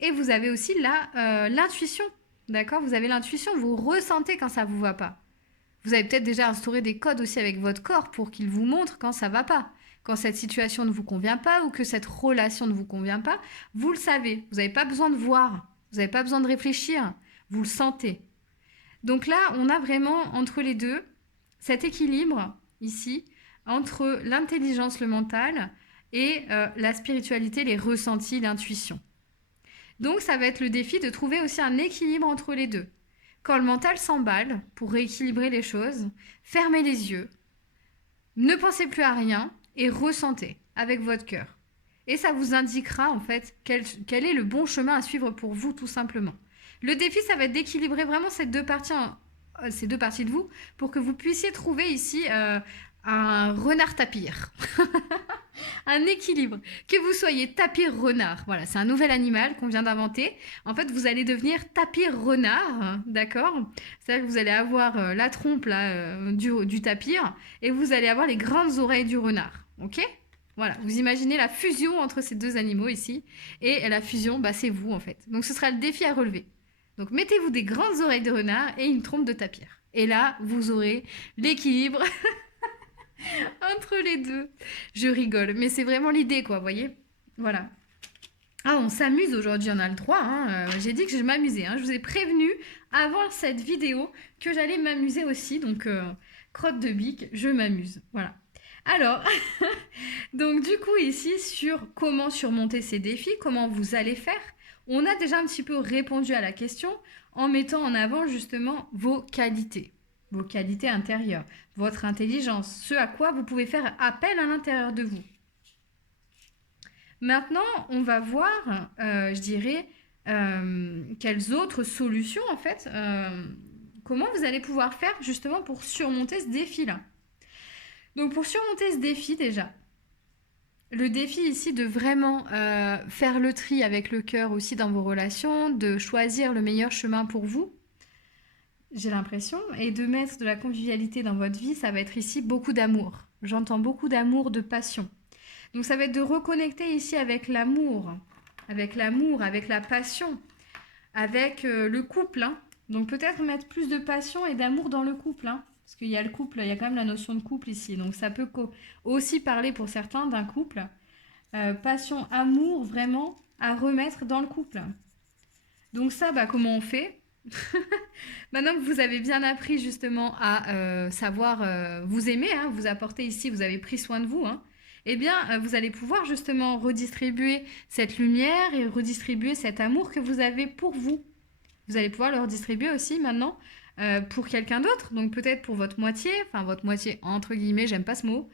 et vous avez aussi l'intuition. D'accord? Vous avez l'intuition, vous ressentez quand ça ne vous va pas. Vous avez peut-être déjà instauré des codes aussi avec votre corps pour qu'il vous montre quand ça ne va pas. Quand cette situation ne vous convient pas ou que cette relation ne vous convient pas, vous le savez. Vous n'avez pas besoin de voir, vous n'avez pas besoin de réfléchir, vous le sentez. Donc là, on a vraiment entre les deux cet équilibre ici entre l'intelligence, le mental et la spiritualité, les ressentis, l'intuition. Donc ça va être le défi de trouver aussi un équilibre entre les deux. Quand le mental s'emballe pour rééquilibrer les choses, fermez les yeux, ne pensez plus à rien et ressentez avec votre cœur. et ça vous indiquera en fait quel est le bon chemin à suivre pour vous tout simplement. Le défi, ça va être d'équilibrer vraiment ces deux parties de vous pour que vous puissiez trouver ici un renard tapir. Un équilibre. Que vous soyez tapir renard, voilà, c'est un nouvel animal qu'on vient d'inventer. En fait, vous allez devenir tapir renard, d'accord? C'est-à-dire que vous allez avoir la trompe là, du tapir et vous allez avoir les grandes oreilles du renard, ok? Voilà, vous imaginez la fusion entre ces deux animaux ici et la fusion, bah, c'est vous en fait. Donc ce sera le défi à relever. Donc mettez-vous des grandes oreilles de renard et une trompe de tapir. Et là, vous aurez l'équilibre entre les deux. Je rigole, mais c'est vraiment l'idée, quoi, vous voyez? Voilà. Ah, on s'amuse aujourd'hui, on a le droit. Hein. J'ai dit que je m'amusais. Hein. Je vous ai prévenu avant cette vidéo que j'allais m'amuser aussi. Donc, crotte de bique, je m'amuse. Voilà. Alors, donc du coup, ici, sur comment surmonter ces défis, comment vous allez faire, on a déjà un petit peu répondu à la question en mettant en avant justement vos qualités intérieures, votre intelligence, ce à quoi vous pouvez faire appel à l'intérieur de vous. Maintenant, on va voir, je dirais, quelles autres solutions, en fait, comment vous allez pouvoir faire justement pour surmonter ce défi-là. Donc, pour surmonter ce défi, déjà, le défi ici de vraiment faire le tri avec le cœur aussi dans vos relations, de choisir le meilleur chemin pour vous, j'ai l'impression, et de mettre de la convivialité dans votre vie, ça va être ici beaucoup d'amour. J'entends beaucoup d'amour, de passion. Donc ça va être de reconnecter ici avec l'amour, avec la passion, avec le couple. Hein. Donc peut-être mettre plus de passion et d'amour dans le couple. Hein. Parce qu'il y a le couple, il y a quand même la notion de couple ici. Donc ça peut aussi parler pour certains d'un couple. Passion, amour, vraiment à remettre dans le couple. Donc ça, bah, comment on fait? Maintenant que vous avez bien appris justement à savoir vous aimer, hein, vous apporter ici, vous avez pris soin de vous, hein, eh bien vous allez pouvoir justement redistribuer cette lumière et redistribuer cet amour que vous avez pour vous. Vous allez pouvoir le redistribuer aussi maintenant pour quelqu'un d'autre, donc peut-être pour votre moitié entre guillemets, j'aime pas ce mot,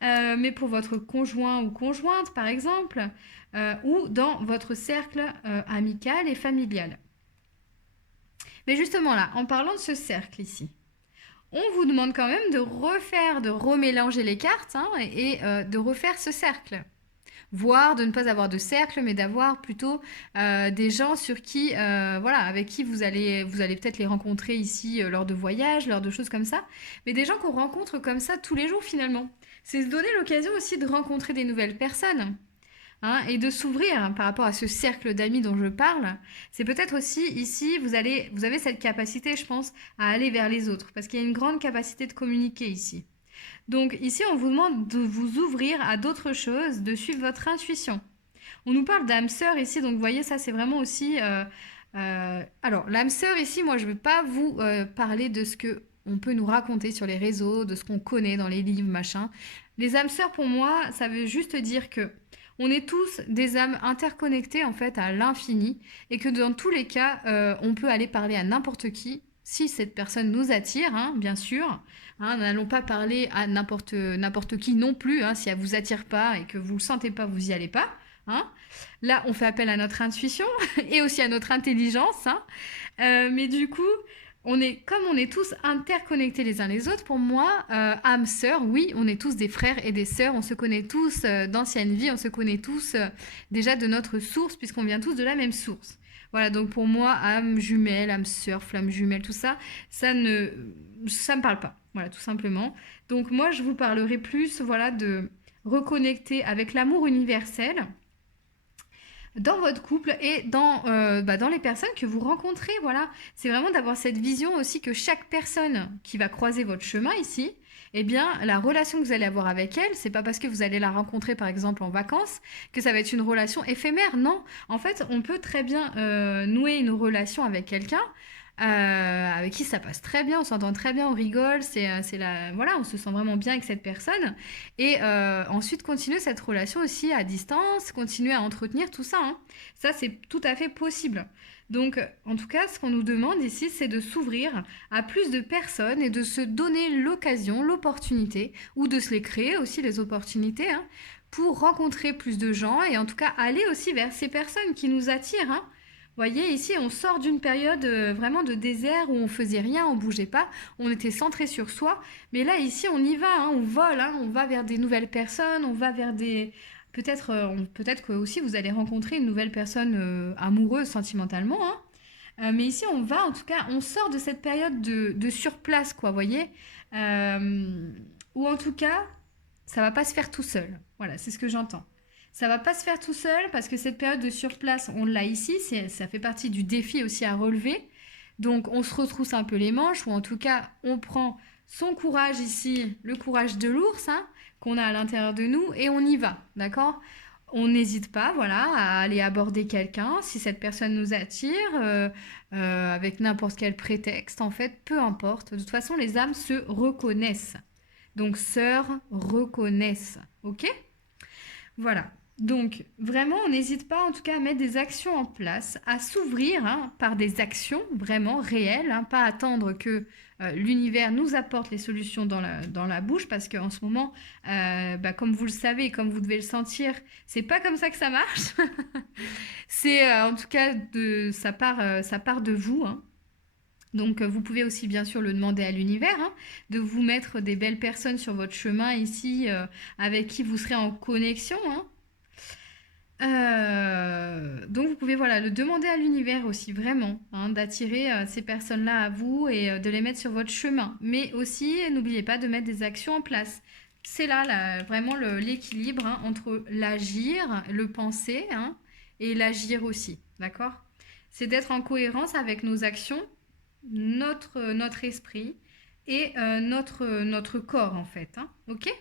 mais pour votre conjoint ou conjointe par exemple, ou dans votre cercle amical et familial. Mais justement là, en parlant de ce cercle ici, on vous demande quand même de remélanger les cartes hein, et de refaire ce cercle. Voire de ne pas avoir de cercle, mais d'avoir plutôt des gens sur qui, avec qui vous allez peut-être les rencontrer ici lors de voyages, lors de choses comme ça. Mais des gens qu'on rencontre comme ça tous les jours finalement. C'est se donner l'occasion aussi de rencontrer des nouvelles personnes. Hein, et de s'ouvrir par rapport à ce cercle d'amis dont je parle, c'est peut-être aussi ici, vous avez cette capacité, je pense, à aller vers les autres, parce qu'il y a une grande capacité de communiquer ici. Donc ici, on vous demande de vous ouvrir à d'autres choses, de suivre votre intuition. On nous parle d'âme sœur ici, donc vous voyez, ça c'est vraiment aussi... Alors, l'âme sœur ici, moi je ne vais pas vous parler de ce que on peut nous raconter sur les réseaux, de ce qu'on connaît dans les livres, machin. Les âmes sœurs, pour moi, ça veut juste dire que on est tous des âmes interconnectées en fait à l'infini et que dans tous les cas, on peut aller parler à n'importe qui si cette personne nous attire, hein, bien sûr. Hein, n'allons pas parler à n'importe qui non plus, hein, si elle vous attire pas et que vous le sentez pas, vous y allez pas. Hein. Là, on fait appel à notre intuition et aussi à notre intelligence. Hein. Mais du coup, comme on est tous interconnectés les uns les autres, pour moi, âme sœur, oui, on est tous des frères et des sœurs, on se connaît tous d'ancienne vie, on se connaît tous déjà de notre source, puisqu'on vient tous de la même source. Voilà, donc pour moi, âme jumelle, âme sœur, flamme jumelle, tout ça, ça me parle pas, voilà, tout simplement. Donc moi, je vous parlerai plus, voilà, de reconnecter avec l'amour universel, dans votre couple et dans les personnes que vous rencontrez, voilà. C'est vraiment d'avoir cette vision aussi que chaque personne qui va croiser votre chemin ici, eh bien, la relation que vous allez avoir avec elle, c'est pas parce que vous allez la rencontrer, par exemple, en vacances, que ça va être une relation éphémère, non. En fait, on peut très bien nouer une relation avec quelqu'un avec qui ça passe très bien, on s'entend très bien, on rigole, on se sent vraiment bien avec cette personne. Et ensuite, continuer cette relation aussi à distance, continuer à entretenir tout ça. Hein. Ça, c'est tout à fait possible. Donc, en tout cas, ce qu'on nous demande ici, c'est de s'ouvrir à plus de personnes et de se donner l'occasion, l'opportunité, ou de se les créer aussi, les opportunités, hein, pour rencontrer plus de gens et en tout cas aller aussi vers ces personnes qui nous attirent, hein. Vous voyez, ici, on sort d'une période vraiment de désert où on faisait rien, on bougeait pas, on était centré sur soi. Mais là, ici, on y va, hein, on vole, hein, on va vers des nouvelles personnes, on va vers des... Peut-être que aussi vous allez rencontrer une nouvelle personne amoureuse sentimentalement, hein. Mais ici, on va, en tout cas, on sort de cette période de surplace, quoi, vous voyez. Ou en tout cas, ça va pas se faire tout seul. Voilà, c'est ce que j'entends. Ça va pas se faire tout seul parce que cette période de surplace, on l'a ici, ça fait partie du défi aussi à relever. Donc, on se retrousse un peu les manches, ou en tout cas, on prend son courage ici, le courage de l'ours, hein, qu'on a à l'intérieur de nous, et on y va, d'accord? On n'hésite pas, voilà, à aller aborder quelqu'un si cette personne nous attire, avec n'importe quel prétexte, en fait, peu importe. De toute façon, les âmes se reconnaissent. Donc, sœurs reconnaissent, ok? Voilà. Donc, vraiment, on n'hésite pas en tout cas à mettre des actions en place, à s'ouvrir, hein, par des actions vraiment réelles, hein, pas attendre que l'univers nous apporte les solutions dans la bouche, parce qu'en ce moment, comme vous le savez, comme vous devez le sentir, c'est pas comme ça que ça marche. C'est en tout cas, ça part de vous, hein. Donc, vous pouvez aussi bien sûr le demander à l'univers, hein, de vous mettre des belles personnes sur votre chemin ici, avec qui vous serez en connexion, hein. Donc vous pouvez voilà, le demander à l'univers aussi, vraiment, hein, d'attirer ces personnes-là à vous et de les mettre sur votre chemin. Mais aussi, n'oubliez pas de mettre des actions en place. C'est là, vraiment l'équilibre, hein, entre l'agir, le penser, hein, et l'agir aussi, d'accord? C'est d'être en cohérence avec nos actions, notre esprit et notre corps en fait, hein, ok?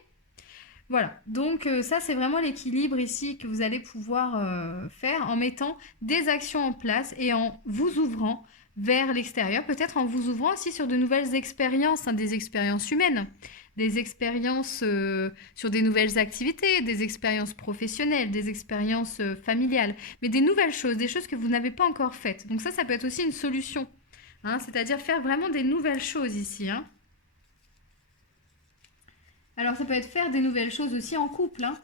Voilà, donc ça c'est vraiment l'équilibre ici que vous allez pouvoir faire en mettant des actions en place et en vous ouvrant vers l'extérieur, peut-être en vous ouvrant aussi sur de nouvelles expériences, hein, des expériences humaines, des expériences sur des nouvelles activités, des expériences professionnelles, des expériences familiales, mais des nouvelles choses, des choses que vous n'avez pas encore faites. Donc ça peut être aussi une solution, hein, c'est-à-dire faire vraiment des nouvelles choses ici, hein. Alors ça peut être faire des nouvelles choses aussi en couple, hein,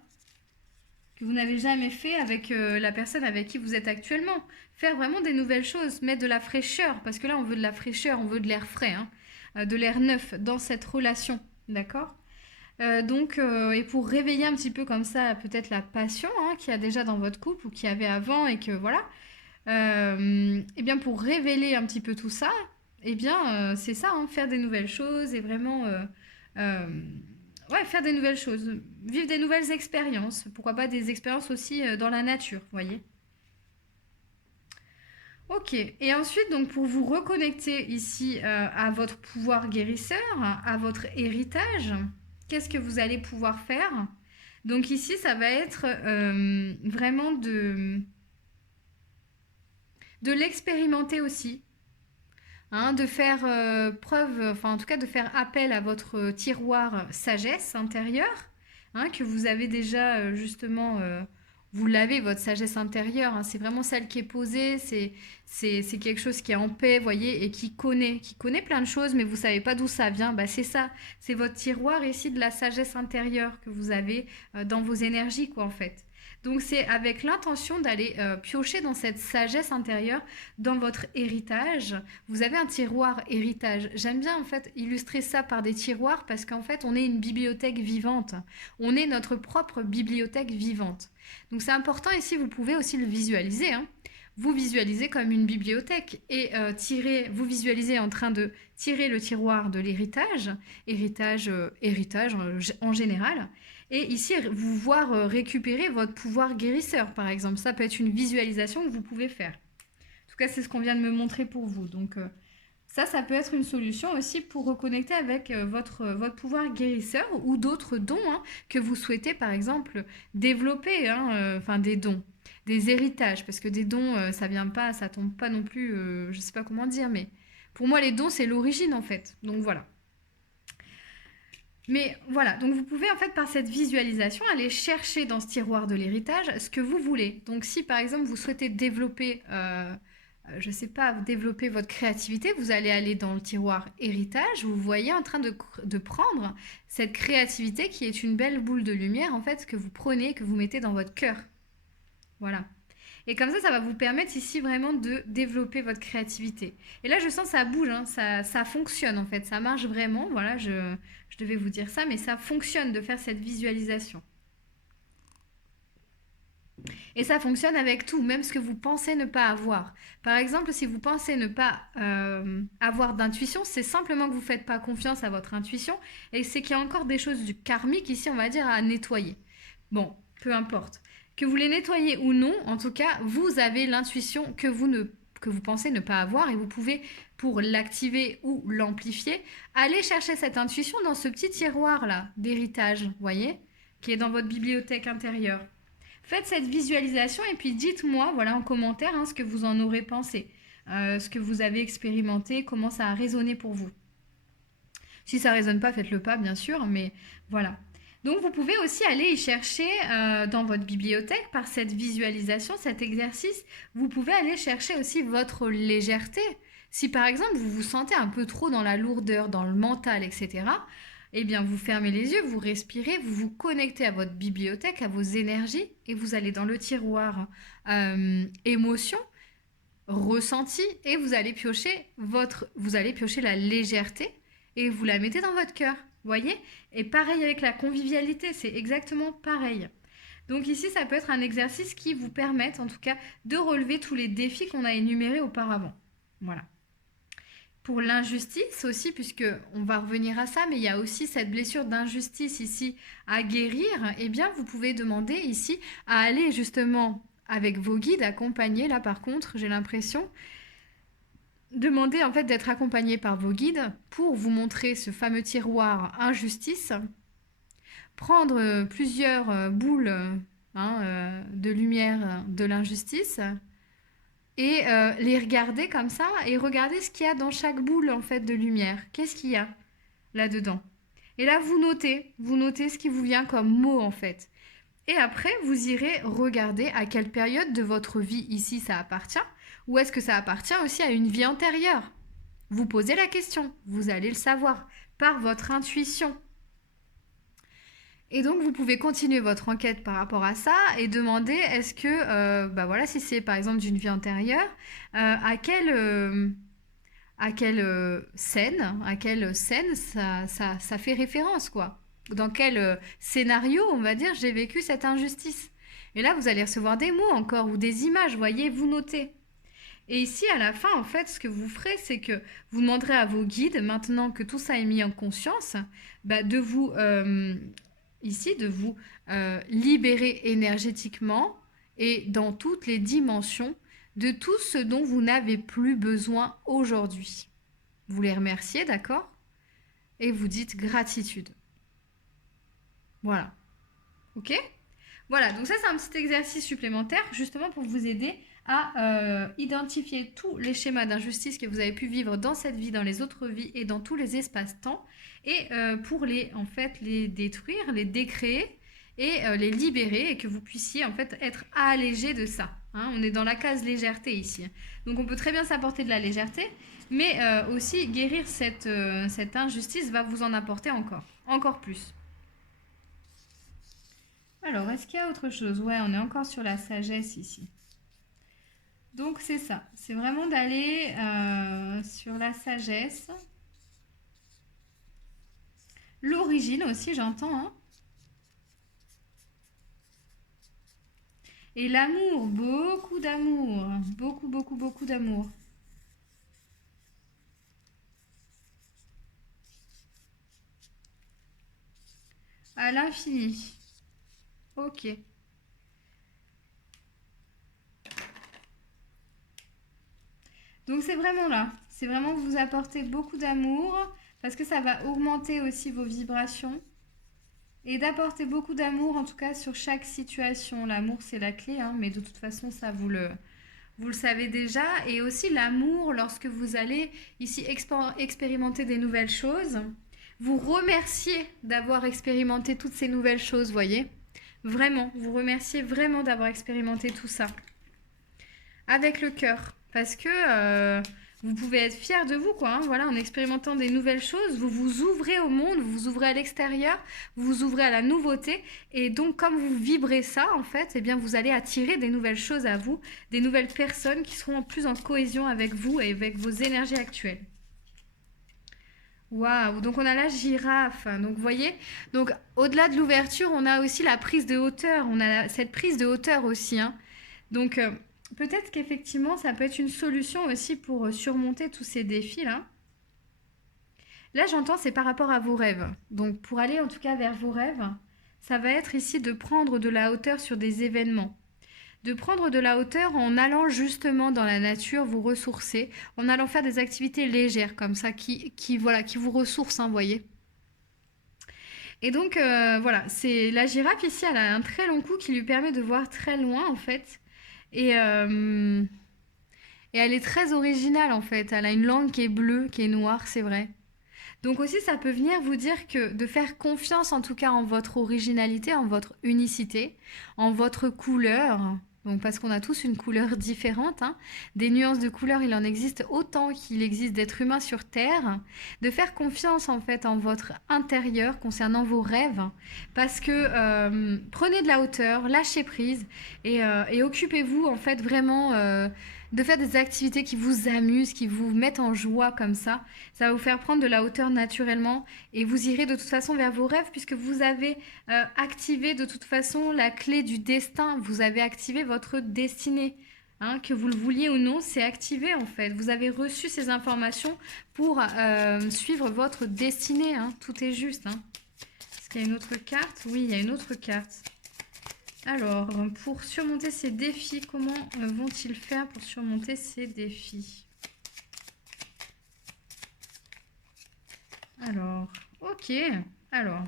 que vous n'avez jamais fait avec la personne avec qui vous êtes actuellement. Faire vraiment des nouvelles choses, mettre de la fraîcheur, parce que là on veut de la fraîcheur, on veut de l'air frais, hein, de l'air neuf dans cette relation, d'accord? Et pour réveiller un petit peu comme ça peut-être la passion, hein, qu'il y a déjà dans votre couple ou qu'il y avait avant et que voilà, et bien pour révéler un petit peu tout ça, et bien c'est ça, hein, faire des nouvelles choses et vraiment... euh, ouais, faire des nouvelles choses, vivre des nouvelles expériences. Pourquoi pas des expériences aussi dans la nature, vous voyez. Ok, et ensuite, donc pour vous reconnecter ici à votre pouvoir guérisseur, à votre héritage, qu'est-ce que vous allez pouvoir faire? Donc ici, ça va être vraiment de l'expérimenter aussi, hein, de faire preuve, enfin en tout cas de faire appel à votre tiroir sagesse intérieure, hein, que vous avez déjà justement, vous l'avez, votre sagesse intérieure, hein, c'est vraiment celle qui est posée, c'est quelque chose qui est en paix, voyez, et qui connaît plein de choses, mais vous savez pas d'où ça vient, bah, c'est ça, c'est votre tiroir ici de la sagesse intérieure que vous avez dans vos énergies, quoi, en fait. Donc c'est avec l'intention d'aller piocher dans cette sagesse intérieure, dans votre héritage. Vous avez un tiroir héritage. J'aime bien en fait illustrer ça par des tiroirs parce qu'en fait on est une bibliothèque vivante. On est notre propre bibliothèque vivante. Donc c'est important ici, vous pouvez aussi le visualiser, hein. Vous visualisez comme une bibliothèque et vous visualisez en train de tirer le tiroir de l'héritage, héritage en général, et ici vous voir récupérer votre pouvoir guérisseur par exemple. Ça peut être une visualisation que vous pouvez faire. En tout cas, c'est ce qu'on vient de me montrer pour vous. Donc ça peut être une solution aussi pour reconnecter avec votre pouvoir guérisseur ou d'autres dons, hein, que vous souhaitez par exemple développer, hein, enfin des dons, des héritages, parce que des dons, ça vient pas, ça tombe pas non plus, je sais pas comment dire, mais pour moi les dons c'est l'origine en fait. Donc voilà. Mais voilà, donc vous pouvez en fait par cette visualisation aller chercher dans ce tiroir de l'héritage ce que vous voulez. Donc si par exemple vous souhaitez développer je ne sais pas, développer votre créativité, vous allez aller dans le tiroir héritage, vous voyez en train de prendre cette créativité qui est une belle boule de lumière, en fait, que vous prenez, que vous mettez dans votre cœur. Voilà. Et comme ça va vous permettre ici vraiment de développer votre créativité. Et là, je sens que ça bouge, hein, ça fonctionne en fait, ça marche vraiment. Voilà, je devais vous dire ça, mais ça fonctionne de faire cette visualisation. Et ça fonctionne avec tout, même ce que vous pensez ne pas avoir. Par exemple, si vous pensez ne pas avoir d'intuition, c'est simplement que vous ne faites pas confiance à votre intuition et c'est qu'il y a encore des choses du karmique ici, on va dire, à nettoyer. Bon, peu importe. Que vous les nettoyez ou non, en tout cas, vous avez l'intuition que vous pensez ne pas avoir et vous pouvez, pour l'activer ou l'amplifier, aller chercher cette intuition dans ce petit tiroir-là d'héritage, voyez, qui est dans votre bibliothèque intérieure. Faites cette visualisation et puis dites-moi, voilà, en commentaire, hein, ce que vous en aurez pensé, ce que vous avez expérimenté, comment ça a résonné pour vous. Si ça ne résonne pas, faites-le pas, bien sûr, mais voilà. Donc, vous pouvez aussi aller y chercher dans votre bibliothèque, par cette visualisation, cet exercice, vous pouvez aller chercher aussi votre légèreté. Si par exemple, vous vous sentez un peu trop dans la lourdeur, dans le mental, etc., eh bien, vous fermez les yeux, vous respirez, vous vous connectez à votre bibliothèque, à vos énergies, et vous allez dans le tiroir émotion, ressenti, et vous allez piocher la légèreté, et vous la mettez dans votre cœur, voyez? Et pareil avec la convivialité, c'est exactement pareil. Donc ici, ça peut être un exercice qui vous permette, en tout cas, de relever tous les défis qu'on a énumérés auparavant. Voilà. Pour l'injustice aussi, puisque on va revenir à ça, mais il y a aussi cette blessure d'injustice ici à guérir, eh bien vous pouvez demander ici à aller justement avec vos guides accompagnés. Là par contre, j'ai l'impression, demander en fait d'être accompagné par vos guides pour vous montrer ce fameux tiroir injustice, prendre plusieurs boules de lumière de l'injustice, et les regarder comme ça et regarder ce qu'il y a dans chaque boule en fait de lumière. Qu'est-ce qu'il y a là-dedans? Et là, vous notez ce qui vous vient comme mot en fait. Et après, vous irez regarder à quelle période de votre vie ici ça appartient, ou est-ce que ça appartient aussi à une vie antérieure? Vous posez la question, vous allez le savoir par votre intuition. Et donc, vous pouvez continuer votre enquête par rapport à ça et demander est-ce que, voilà, si c'est par exemple d'une vie antérieure, à quelle scène ça fait référence, quoi. Dans quel scénario, on va dire, j'ai vécu cette injustice. Et là, vous allez recevoir des mots encore ou des images, voyez, vous notez. Et ici, à la fin, en fait, ce que vous ferez, c'est que vous demanderez à vos guides, maintenant que tout ça est mis en conscience, de vous libérer énergétiquement et dans toutes les dimensions de tout ce dont vous n'avez plus besoin aujourd'hui. Vous les remerciez, d'accord? Et vous dites gratitude. Voilà. Ok? Voilà, donc ça c'est un petit exercice supplémentaire justement pour vous aider à identifier tous les schémas d'injustice que vous avez pu vivre dans cette vie, dans les autres vies et dans tous les espaces-temps et pour les détruire, les décréer et les libérer et que vous puissiez en fait être allégé de ça. Hein, on est dans la case légèreté ici. Donc on peut très bien s'apporter de la légèreté, mais aussi guérir cette injustice va vous en apporter encore plus. Alors, est-ce qu'il y a autre chose? Ouais, on est encore sur la sagesse ici. Donc c'est ça, c'est vraiment d'aller sur la sagesse. L'origine aussi, j'entends. Hein. Et l'amour, beaucoup d'amour. Beaucoup, beaucoup, beaucoup d'amour. À l'infini. Ok. Donc c'est vraiment là. C'est vraiment vous apporter beaucoup d'amour parce que ça va augmenter aussi vos vibrations. Et d'apporter beaucoup d'amour, en tout cas sur chaque situation. L'amour, c'est la clé, hein, mais de toute façon, ça, vous le savez déjà. Et aussi l'amour, lorsque vous allez ici expérimenter des nouvelles choses, vous remerciez d'avoir expérimenté toutes ces nouvelles choses, voyez. Vraiment, vous remerciez vraiment d'avoir expérimenté tout ça. Avec le cœur. parce que vous pouvez être fier de vous, quoi, hein. Voilà, en expérimentant des nouvelles choses, vous vous ouvrez au monde, vous vous ouvrez à l'extérieur, vous vous ouvrez à la nouveauté, et donc comme vous vibrez ça, en fait, eh bien, vous allez attirer des nouvelles choses à vous, des nouvelles personnes qui seront plus en cohésion avec vous et avec vos énergies actuelles. Waouh, donc on a la girafe. Donc vous voyez, donc au-delà de l'ouverture, on a aussi la prise de hauteur. On a cette prise de hauteur aussi, hein. Donc peut-être qu'effectivement, ça peut être une solution aussi pour surmonter tous ces défis-là. Là, j'entends, c'est par rapport à vos rêves. Donc pour aller en tout cas vers vos rêves, ça va être ici de prendre de la hauteur sur des événements. De prendre de la hauteur en allant justement dans la nature, vous ressourcer, en allant faire des activités légères comme ça, voilà, qui vous ressourcent, hein, voyez. Et donc, voilà, c'est la girafe ici, elle a un très long cou qui lui permet de voir très loin, en fait. Et, euh, et elle est très originale, en fait. Elle a une langue qui est bleue, qui est noire, c'est vrai. Donc aussi, ça peut venir vous dire que de faire confiance en tout cas en votre originalité, en votre unicité, en votre couleur. Donc parce qu'on a tous une couleur différente, hein. Des nuances de couleurs, il en existe autant qu'il existe d'êtres humains sur Terre. De faire confiance en fait en votre intérieur concernant vos rêves, parce que prenez de la hauteur, lâchez prise et occupez-vous en fait vraiment de faire des activités qui vous amusent, qui vous mettent en joie comme ça. Ça va vous faire prendre de la hauteur naturellement et vous irez de toute façon vers vos rêves puisque vous avez activé de toute façon la clé du destin. Vous avez activé votre destinée. Hein, que vous le vouliez ou non, c'est activé en fait. Vous avez reçu ces informations pour suivre votre destinée. Hein. Tout est juste. Hein. Est-ce qu'il y a une autre carte? Oui, il y a une autre carte. Alors, pour surmonter ces défis, comment vont-ils faire pour surmonter ces défis? Alors, ok. Alors,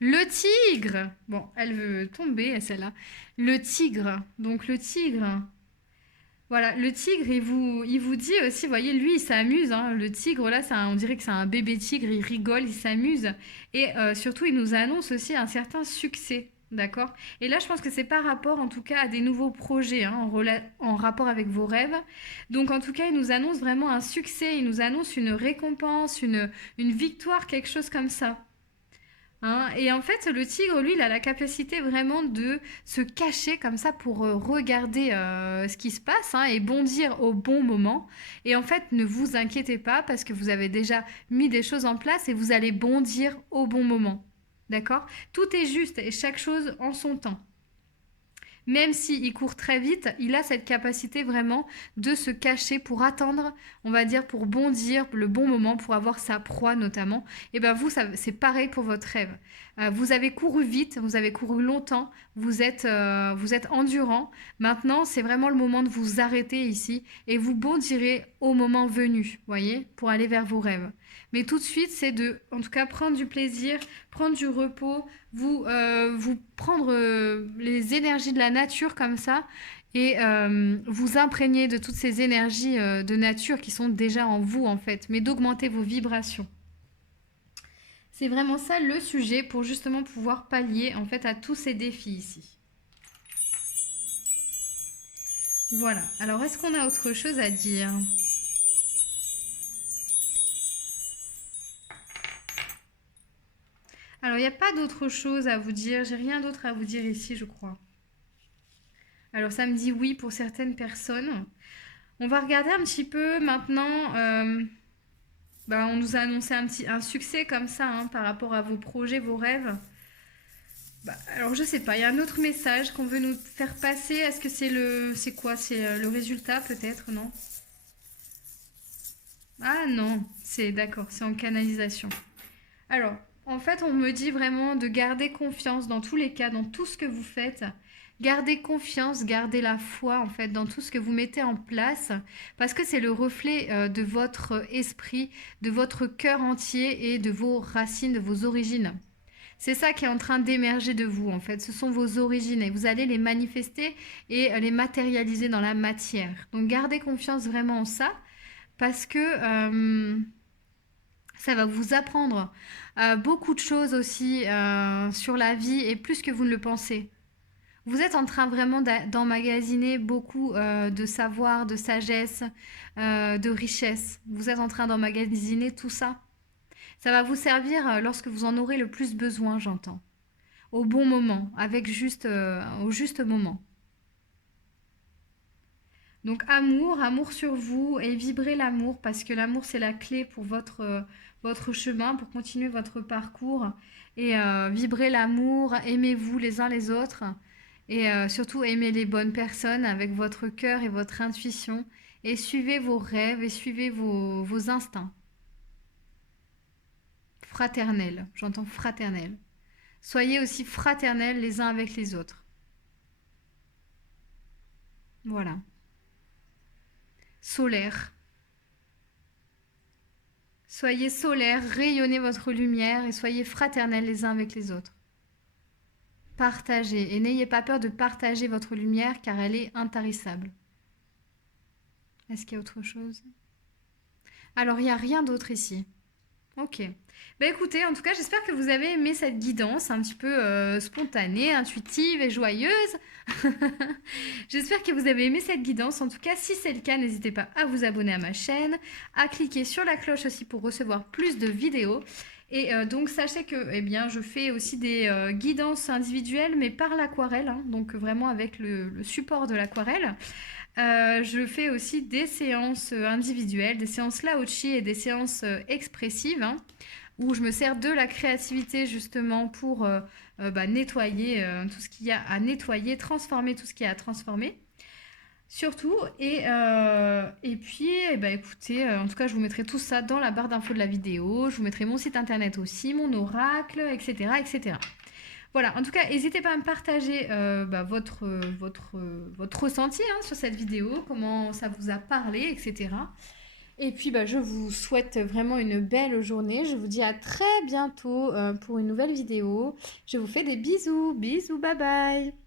le tigre. Bon, elle veut tomber, celle-là. Le tigre. Donc, le tigre. Voilà, le tigre, il vous dit aussi, vous voyez, lui, il s'amuse. Hein. Le tigre, là, on dirait que c'est un bébé tigre. Il rigole, il s'amuse. Et surtout, il nous annonce aussi un certain succès. D'accord? Et là, je pense que c'est par rapport, en tout cas, à des nouveaux projets, hein, en rapport avec vos rêves. Donc, en tout cas, il nous annonce vraiment un succès, il nous annonce une récompense, une victoire, quelque chose comme ça. Hein, et en fait, le tigre, lui, il a la capacité vraiment de se cacher comme ça pour regarder ce qui se passe, hein, et bondir au bon moment. Et en fait, ne vous inquiétez pas parce que vous avez déjà mis des choses en place et vous allez bondir au bon moment. D'accord? Tout est juste et chaque chose en son temps. Même s'il court très vite, il a cette capacité vraiment de se cacher pour attendre, on va dire, pour bondir le bon moment, pour avoir sa proie notamment. Et bien vous, c'est pareil pour votre rêve. Vous avez couru vite, vous avez couru longtemps, vous êtes endurant. Maintenant, c'est vraiment le moment de vous arrêter ici et vous bondirez au moment venu, voyez, pour aller vers vos rêves. Mais tout de suite, c'est de, en tout cas, prendre du plaisir, prendre du repos, vous prendre les énergies de la nature comme ça et vous imprégner de toutes ces énergies de nature qui sont déjà en vous en fait, mais d'augmenter vos vibrations. C'est vraiment ça le sujet pour justement pouvoir pallier en fait à tous ces défis ici. Voilà, alors est-ce qu'on a autre chose à dire? Alors il n'y a pas d'autre chose à vous dire, j'ai rien d'autre à vous dire ici je crois. Alors ça me dit oui pour certaines personnes. On va regarder un petit peu maintenant. On nous a annoncé un succès comme ça hein, par rapport à vos projets, vos rêves. Alors je sais pas, il y a un autre message qu'on veut nous faire passer. Est-ce que c'est quoi? C'est le résultat peut-être, non? Ah non, c'est d'accord, c'est en canalisation. Alors, en fait, on me dit vraiment de garder confiance dans tous les cas, dans tout ce que vous faites. Gardez confiance, gardez la foi en fait dans tout ce que vous mettez en place parce que c'est le reflet de votre esprit, de votre cœur entier et de vos racines, de vos origines. C'est ça qui est en train d'émerger de vous en fait, ce sont vos origines et vous allez les manifester et les matérialiser dans la matière. Donc gardez confiance vraiment en ça parce que ça va vous apprendre beaucoup de choses aussi sur la vie et plus que vous ne le pensez. Vous êtes en train vraiment d'emmagasiner beaucoup de savoir, de sagesse, de richesse. Vous êtes en train d'emmagasiner tout ça. Ça va vous servir lorsque vous en aurez le plus besoin, j'entends. Au bon moment, au juste moment. Donc amour, amour sur vous et vibrez l'amour parce que l'amour c'est la clé pour votre chemin, pour continuer votre parcours. Et vibrez l'amour, aimez-vous les uns les autres et surtout aimez les bonnes personnes avec votre cœur et votre intuition et suivez vos rêves et suivez vos instincts. Fraternels, j'entends fraternel. Soyez aussi fraternels les uns avec les autres. Voilà. Solaire. Soyez solaire, rayonnez votre lumière et soyez fraternels les uns avec les autres. Partagez et n'ayez pas peur de partager votre lumière car elle est intarissable. Est-ce qu'il y a autre chose? Alors, il n'y a rien d'autre ici. Ok. Bah écoutez, en tout cas, j'espère que vous avez aimé cette guidance un petit peu spontanée, intuitive et joyeuse. J'espère que vous avez aimé cette guidance. En tout cas, si c'est le cas, n'hésitez pas à vous abonner à ma chaîne, à cliquer sur la cloche aussi pour recevoir plus de vidéos. Et donc, sachez que eh bien, je fais aussi des guidances individuelles, mais par l'aquarelle, hein, donc vraiment avec le support de l'aquarelle. Je fais aussi des séances individuelles, des séances Lao-Chi et des séances expressives, hein, où je me sers de la créativité justement pour nettoyer tout ce qu'il y a à nettoyer, transformer tout ce qu'il y a à transformer. Surtout, et puis, écoutez, en tout cas, je vous mettrai tout ça dans la barre d'infos de la vidéo. Je vous mettrai mon site internet aussi, mon oracle, etc., etc. Voilà, en tout cas, n'hésitez pas à me partager votre ressenti hein, sur cette vidéo, comment ça vous a parlé, etc. Et puis, je vous souhaite vraiment une belle journée. Je vous dis à très bientôt pour une nouvelle vidéo. Je vous fais des bisous. Bisous, bye bye.